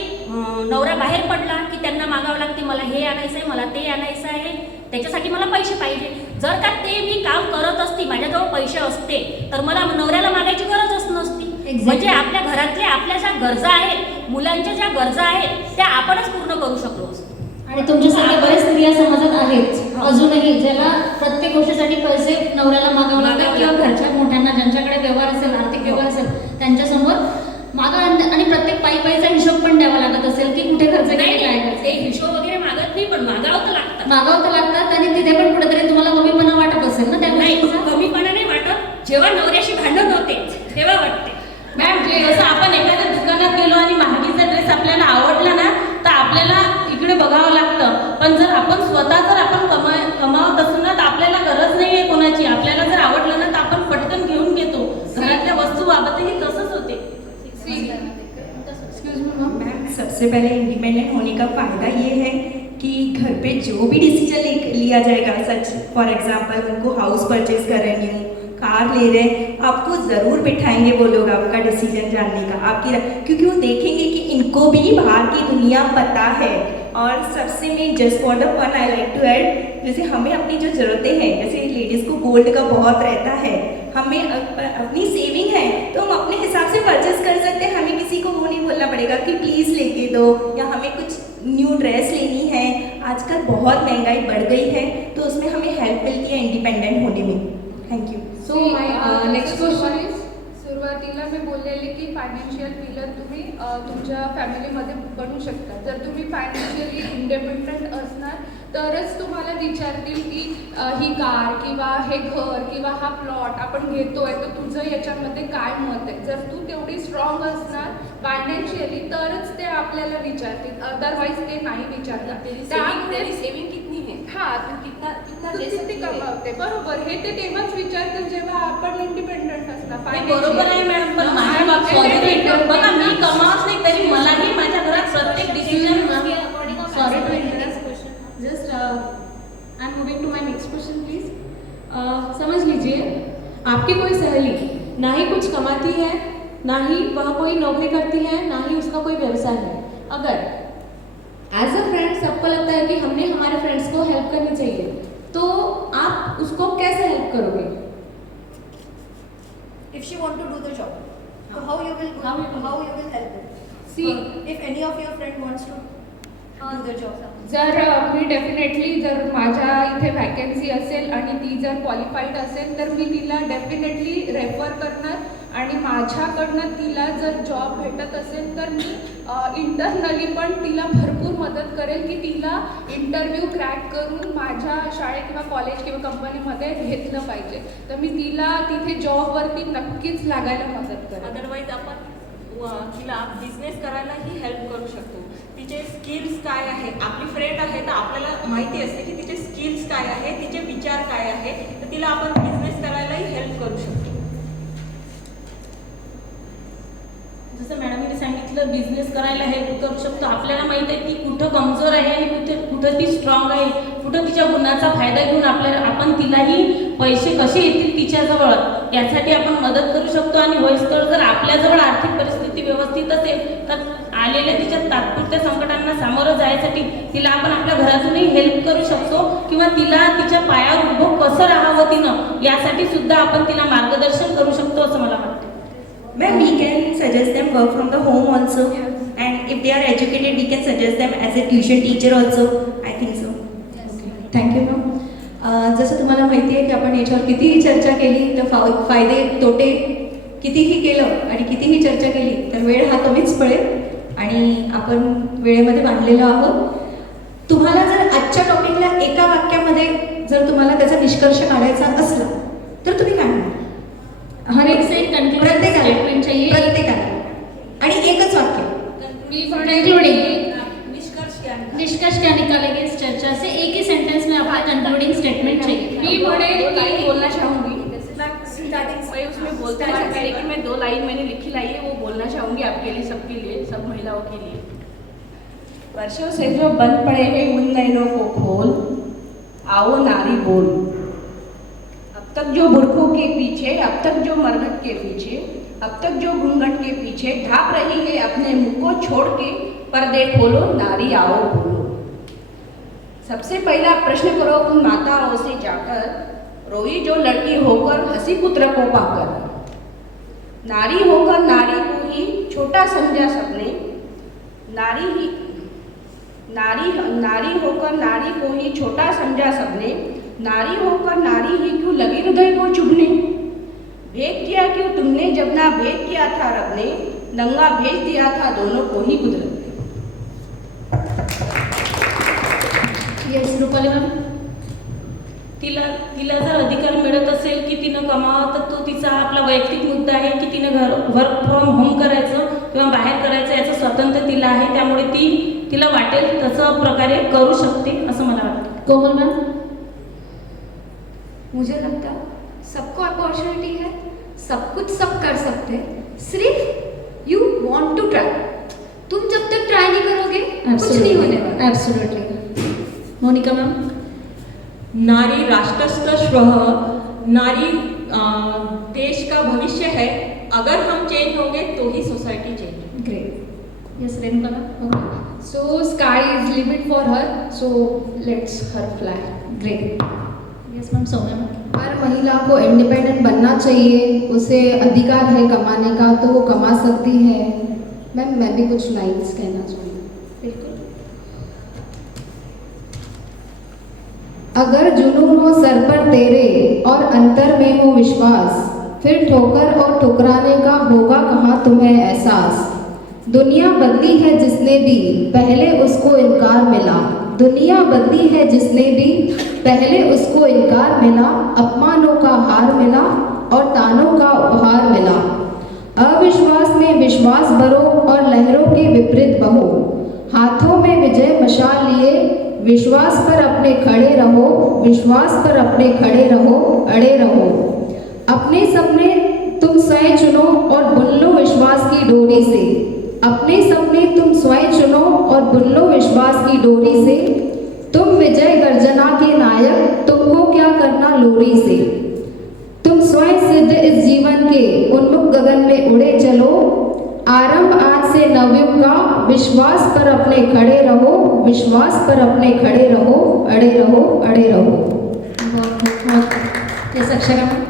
नवरा बाहेर पडला की त्यांना मागावं लागते, मला हे आणायचं आहे, मला ते आणायचं आहे, त्याच्यासाठी मला पैसे पाहिजे. जर का ते मी काम करत असते, माझ्याजवळ पैसे असते, तर मला नवऱ्याला मागायची गरजच नसती. म्हणजे आपल्या घरातल्या आपल्या ज्या गरजा आहेत, मुलांच्या ज्या गरजा आहेत त्या आपणच पूर्ण करू शकलो असतो. आणि तुमच्यासारख्या बऱ्याच स्त्रिया समाजात आहेत अजूनही ज्याला प्रत्येक गोष्टीसाठी पैसे नवऱ्याला मागावं लागतात किंवा घरच्या मोठ्यांना ज्यांच्याकडे व्यवहार असेल, आर्थिक व्यवहार असेल त्यांच्यासमोर मागा. आणि प्रत्येक पायीचा हिशोब पण द्यावा लागत असेल की कुठे खर्च केले, काय ते हिशोब वगैरे मागत नाही, पण मागावं तर लागतात. आणि तिथे पण कुठेतरी तुम्हाला कमीपणा वाटत असेल ना त्या गोष्टीचा? कमीपणा नाही वाटत, जेव्हा नवऱ्याशी भांडण होते तेव्हा वाटते. मॅम जसं आपण एखाद्या दुकानात गेलो आणि महागीचा ड्रेस आपल्याला आवडला ना तर आपल्याला इकडे बघावं लागतं. पण जर आपण स्वतः जर आपण कमावत असू ना तर आपल्याला गरज नाही आहे कोणाची. आपल्याला जर आवडलं ना तर आपण पटकन घेऊन घेतो. घरातल्या वस्तू बाबतही तसंच होते. मैम सबसे पहले इंडिपेंडेंट होने का फ़ायदा ये है कि घर पे जो भी डिसीजन लिया जाएगा, सच फॉर एग्जांपल उनको हाउस परचेज कर रहे हैं, कार ले रहे हैं, आपको ज़रूर बिठाएंगे वो लोग आपका डिसीजन जानने का, आपकी क्योंकि वो देखेंगे कि इनको भी बाहर की दुनिया पता है. और सबसे मैं just for the fun I like to add, जैसे हमें अपनी जो ज़रूरतें हैं, जैसे लेडीज़ को गोल्ड का बहुत रहता है, हमें अपनी सेविंग है तो हम अपने हिसाब से परचेस कर सकते हैं. हमें किसी को वो नहीं बोलना पड़ेगा कि प्लीज़ लेके दो, या हमें कुछ न्यू ड्रेस लेनी है. आजकल बहुत महंगाई बढ़ गई है तो उसमें हमें हेल्प मिलती है इंडिपेंडेंट होने में. Thank you. So next question is, सुरुवातीला मी बोललेले की फायनान्शियल पिलर तुम्ही तुमच्या फॅमिलीमध्ये बनवू शकता. जर तुम्ही फायनान्शियली इंडिपेंडंट असणार तरच तुम्हाला विचारतील की ही कार किंवा हे घर किंवा हा प्लॉट आपण घेतोय तर तुझं याच्यामध्ये काय मत आहे. जर तू तेवढी स्ट्रॉंग असणार फायनान्शियली तरच ते आपल्याला विचारतील, अदरवाईज ते नाही विचारणार. त्यामुळे सेविंग कितनी है, हां कितना तू किती कमावते, बरोबर, हे ते तेव्हाच विचारतील जेव्हा आपण इंडिपेंडंट असणार. बरोबर आहे मॅडम, पण माझ्या बाबतीत बघा मी कमावत नाही तरी मलाही माझ्या घरात प्रत्येक decision. Sorry to interrupt question. Just I'm moving to my next question, please. समझ लीजिए आपकी कोई सहेली ना ही कुछ कमाती है, ना ही वह कोई नौकरी करती है, ना ही उसका कोई व्यवसाय है. अगर एज अ फ्रेंड सबको लगता है कि हमने हमारे फ्रेंड्स को हेल्प करनी चाहिए, तो आप उसको कैसे हेल्प करोगे? If she want to do the job, so how you will help them? See, if any of your friend wants to do the job. जर मी डेफिनेटली जर माझ्या इथे वॅकन्सी असेल आणि ती जर क्वालिफाईड असेल तर मी तिला डेफिनेटली रेफर करणार आणि माझ्याकडनं तिला जर जॉब भेटत असेल तर मी इंटरनली पण तिला भरपूर मदत करेल की तिला इंटरव्ह्यू क्रॅक करून माझ्या शाळेत किंवा कॉलेज किंवा कंपनीमध्ये घेतलं पाहिजे. तर मी तिला तिथे जॉबवरती नक्कीच लागायला मदत करेल. अदरवाईज आपण तिला बिझनेस करायलाही हेल्प करू शकतो. तिचे स्किल्स काय आहे, आपली फ्रेंड आहे तर आपल्याला माहिती असते की तिचे स्किल्स काय आहे, तिचे विचार काय आहे, तर तिला आपण बिझनेस करायलाही हेल्प करू शकतो. जसं मॅडमने सांगितलं बिझनेस करायला हेल्प करू शकतो. आपल्याला माहित आहे की कुठं कमजोर आहे आणि कुठं ती स्ट्रॉंग आहे, कुठं तिच्या गुणाचा फायदा घेऊन आपण तिलाही पैसे कसे येतील तिच्याजवळ यासाठी आपण मदत करू शकतो. आणि होईस्तोवर जर आपल्याजवळ आर्थिक परिस्थिती व्यवस्थित असेल तर आलेल्या तिच्या तात्पुरत्या संकटांना सामोरं जायसाठी तिला आपण आपल्या घरातूनही हेल्प करू शकतो किंवा तिला तिच्या पायावर उभं कसं राहावं तिनं यासाठी सुद्धा आपण तिला मार्गदर्शन करू शकतो असं मला वाटतं. Ma'am, we can suggest them work from the home also, and if they are educated, we can suggest them as a tuition teacher also. I think so. Thank you ma'am. जसं तुम्हाला माहिती आहे की आपण याच्यावर कितीही चर्चा केली तर फायदे तोटे कितीही केलं आणि कितीही चर्चा केली तर वेळ हा कमीच पडेल आणि आपण वेळेमध्ये बांधलेलो आहोत. तुम्हाला जर आजच्या टॉपिकला एका वाक्यामध्ये जर तुम्हाला त्याचा निष्कर्ष काढायचा असला तर तुम्ही काय म्हणता? प्रत्येकाला आणि एकच वाक्य. निष्कर्ष क्या निकालेंगे इस चर्चा से? एक ही सेंटेंस में आपका कंक्लूडिंग स्टेटमेंट चाहिए. मैं बोलना चाहूँगी, मैं उसमें बोलता है लेकिन मैं 2 लाइन मैंने लिखी लाई है वो बोलना चाहूँगी आपके लिए, सबके लिए, सब महिलाओं के लिए. वर्षों से जो बंद पड़े हैं उन नैनों को खोल, आओ नारी बोल. अब तक जो बुरखों के पीछे, अब तक जो मरघट के पीछे, अब तक जो घूंघट के पीछे ढाप रही है अपने मुंह को छोड़ के, पर्दे खोलो नारी आओ बोलो. सबसे पहला प्रश्न करो उन माताओं से जाकर, रोई जो लड़की होकर हंसी पुत्र को पाकर. नारी होकर नारी को ही छोटा समझा सबने, नारी होकर नारी को ही छोटा समझा सबने, नारी होकर नारी ही क्यों लगी हृदय को चुभने. भेद किया क्यों तुमने जब ना भेद किया था रब ने, नंगा भेज दिया था दोनों को ही कुदरत ने. Yes Rupali ma'am. तिला जर अधिकार मिळत असेल की तिनं कमावं तर तो तिचा आपला वैयक्तिक मुद्दा आहे की तिनं वर्क फ्रॉम होम करायचं किंवा बाहेर करायचं याचं स्वातंत्र्य तिला आहे. त्यामुळे तिला वाटेल तसं प्रकारे करू शकते असं मला वाटतं. कोमल मॅम. मुझे लगता सबको अपॉर्चुनिटी है, सब कुछ सब कर सकते हैं, सिर्फ यू वांट टू ट्राई. तुम जब तक ट्राई नहीं करोगे कुछ नहीं होने वाला. एब्सोल्युटली. मोनिका मैम. नारी राष्ट्रस्थ श्रह, नारी देश का भविष्य है. अगर हम चेंज होंगे तो ही सोसाइटी चेंज होगी. Great. Yes Renuka ma'am. So sky is limit for her, so let's her fly. Great. Yes ma'am. Saumya ma'am. हर महिला को इंडिपेंडेंट बनना चाहिए, उसे अधिकार है कमाने का तो वो कमा सकती है. मैम मैं भी कुछ लाइन्स कहना चाहूँगी. बिल्कुल. अगर जुनून हो सर पर तेरे और अंतर में हो विश्वास, फिर ठोकर और ठुकराने का होगा कहाँ तुम्हें एहसास. दुनिया बदली है जिसने भी पहले उसको इनकार मिला, दुनिया बदली है जिसने भी पहले उसको इनकार मिला. अपमानों का हार मिला और तानों का उपहार मिला. अविश्वास में विश्वास भरो और लहरों के विपरीत बहो. हाथों में विजय मशाल लिए विश्वास पर अपने खड़े रहो, विश्वास पर अपने खड़े रहो, अड़े रहो. अपने सपने तुम स्वयं चुनो और बुन लो विश्वास की डोरी से. अपने सपने तुम स्वयं चुनो और बुन लो विश्वास की डोरी से. तुम विजय गर्जना के नायक, तुमको क्या करना लोरी से. तुम स्वयं सिद्ध इस जीवन के उन्मुख गगन में उड़े चलो. आरंभ आज से नवयुग का, विश्वास पर अपने खड़े रहो, विश्वास पर अपने खड़े रहो, अड़े रहो, अड़े रहो. Yes Akshara ma'am.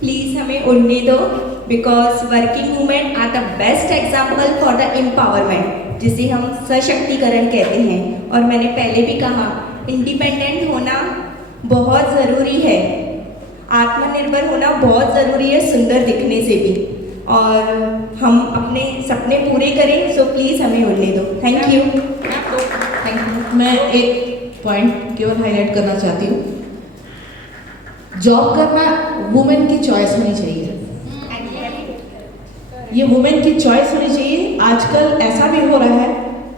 प्लीज हमें उड़ने दो, because working women are the best example for the empowerment, जिसे हम सशक्तिकरण कहते हैं. और मैंने पहले भी कहा इंडिपेंडेंट होना बहुत ज़रूरी है. आत्मनिर्भर होना बहुत ज़रूरी है सुंदर दिखने से भी, और हम अपने सपने पूरे करें, सो प्लीज़ हमें होने दो। Thank you. मैं एक पॉइंट केवल हाईलाइट करना चाहती हूँ। जॉब करना वुमेन की चॉइस होनी चाहिए, ये वुमेन की चॉइस होनी चाहिए। आजकल ऐसा भी हो रहा है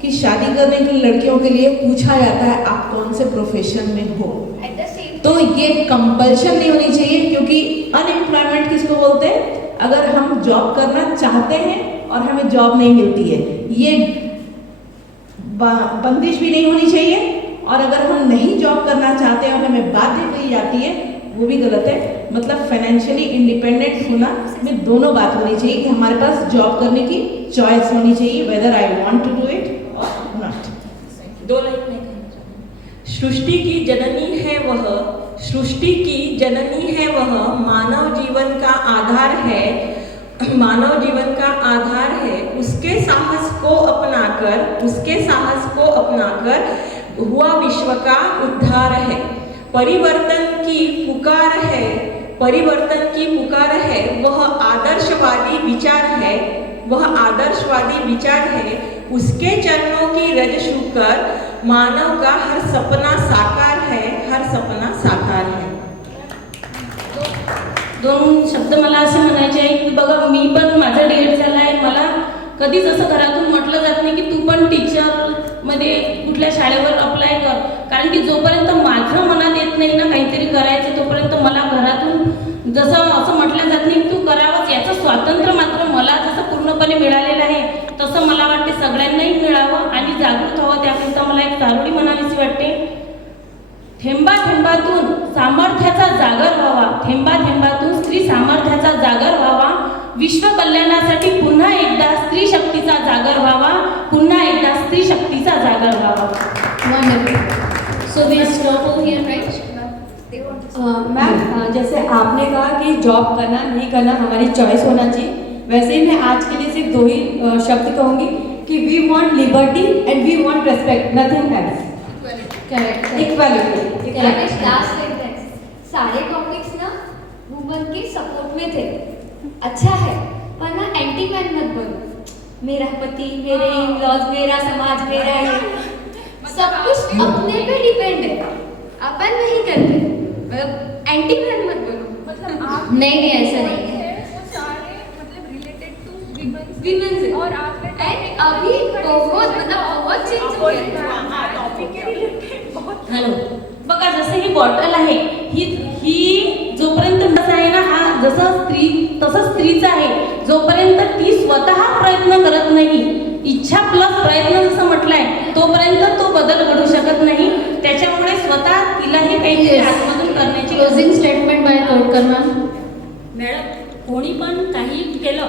कि शादी करने के लिए लड़कियों के लिए पूछा जाता है आप कौन से प्रोफेशन में हो, तो ये कंपल्शन नहीं होनी चाहिए, क्योंकि अनएम्प्लॉयमेंट किसको बोलते हैं? अगर हम जॉब करना चाहते हैं और हमें जॉब नहीं मिलती है, ये बंदिश भी नहीं होनी चाहिए। और अगर हम नहीं जॉब करना चाहते हैं और हमें बाध्य की जाती है, वो भी गलत है। मतलब फाइनेंशियली इंडिपेंडेंट होना में दोनों बात होनी चाहिए कि हमारे पास जॉब करने की चॉइस होनी चाहिए, whether I want to do it और नॉट। 2 लाइन में कहना चाहूँगी। सृष्टि की जननी है वह, सृष्टि की जननी है वह, मानव जीवन का आधार है, मानव जीवन का आधार है। उसके साहस को अपनाकर, उसके साहस को अपनाकर हुआ विश्व का उद्धार है। परिवर्तन की पुकार है, परिवर्तन की पुकार है, वह आदर्शवादी विचार है, वह आदर्शवादी विचार है। उसके चरणों की रज छूकर मानव का हर सपना साकार है, हर सपना साकार है। 2 शब्द मला असे म्हणायचे आहे की बघा, मी पण माझा डीएड झाला आहे, मला कधीच असं घरातून म्हटलं जात नाही की तू पण टीचरमध्ये कुठल्या शाळेवर अप्लाय कर, कारण की जोपर्यंत माझं मनात येत नाही ना काहीतरी करायचं, तोपर्यंत मला घरातून जसं असं म्हटलं जात नाही की तू करावंच, याचं स्वातंत्र्य मात्र मला जसं पूर्णपणे मिळालेलं आहे तसं मला वाटते सगळ्यांनाही मिळावं आणि जागृत व्हावं। त्याकरिता मला एक चारोळी म्हणावीशी वाटते, थेंबा थेंबातून सामर्थ्याचा जागर व्हावा, थेंबा थेंबातून स्त्री सामर्थ्याचा जागर व्हावा, विश्व कल्याणासाठी पुन्हा एकदा स्त्री शक्तीचा जागर व्हावा, पुन्हा एकदा स्त्री शक्तीचा जागर व्हावा। So we'll stop over here, right? Ma'am, जैसे आपने कहा कि जॉब करना नहीं करना हमारी चॉइस होना चाहिए, वैसे ही मैं आज के लिए सिर्फ 2 ही शब्द कहूँगी कि we want liberty and we want respect, nothing else. Equality. सारे टॉपिक्स ना वुमन के सपोर्ट में थे, अच्छा है, पर ना एंटी मैन मत बनो। मेरा पति, मेरे इन-लॉज, मेरा समाज, मेरा ये सब कुछ अपने पे डिपेंड है, अपन नहीं करते, मतलब एंटी मैन मत बनो। मतलब आप नहीं ऐसा नहीं है, वो सारे मतलब रिलेटेड टू विमेन से, और आप अभी बहुत मतलब बहुत चेंज हो गया टॉपिक के रिलेटेड बहुत। हॅलो, बघा जसं ही बॉटल आहे, ही जोपर्यंत नस आहे ना, हा जसं स्त्री तसं स्त्रीच आहे, जोपर्यंत ती स्वतः प्रयत्न करत नाही, इच्छा प्लस प्रयत्न जसं म्हटलंय, तोपर्यंत तो बदल घडू शकत नाही। त्याच्यामुळे स्वतः तिलाही काही आतमधून करण्याची closing statement by Todkar ma'am. Madam, कोणी पण काही केलं,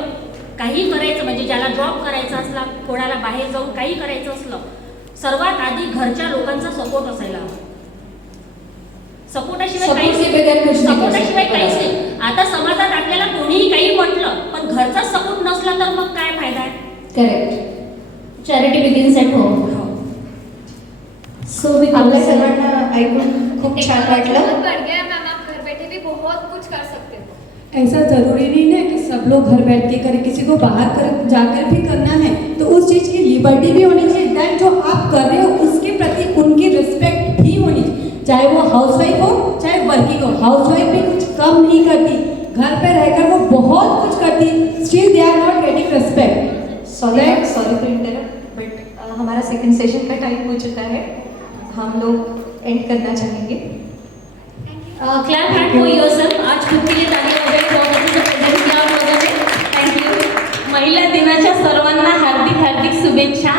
काही करायचं म्हणजे ज्याला जॉब करायचा असला, कोणाला बाहेर जाऊन काही करायचं असलं, सर्वात आधी घरच्या लोकांचा सपोर्ट असायला हवा। सपोर्टाशिवाय काहीच नाही। आता समाजात आपल्याला कोणीही काही म्हटलं पण घरचा सपोर्ट नसला तर मग काय फायदा आहे? Correct, charity begins at home. So आपल्या सर्वांना ऐकून खूप छान वाटलं। बढ़ गया मैम, आप घर बैठे भी बहुत कुछ कर सकते हो। ऐसा जरूरी नहीं है कि सब लोग घर बैठ के करें, किसी को बाहर कर जाकर भी करना है तो उस चीज़ की लिबर्टी भी होनी चाहिए। दैन जो आप कर रहे हो उसके प्रति उनकी रिस्पेक्ट भी होनी चाहिए, चाहे वो हाउसवाइफ हो चाहे वर्किंग हो। हाउसवाइफ भी कुछ कम नहीं करती, घर पे रहकर वो बहुत कुछ करती, still they are not getting respect. Sorry to interrupt, but हमारा सेकंड सेशन का टाइम हो चुका है, हम लोग एंड करना चाहेंगे। Clap hand for yourself. आज खुद के लिए तालियां वगैरह बहुत अच्छे से प्रेजेंट किया आप लोगों ने, थैंक यू। महिला दिनाच्या सर्वांना हार्दिक हार्दिक शुभेच्छा।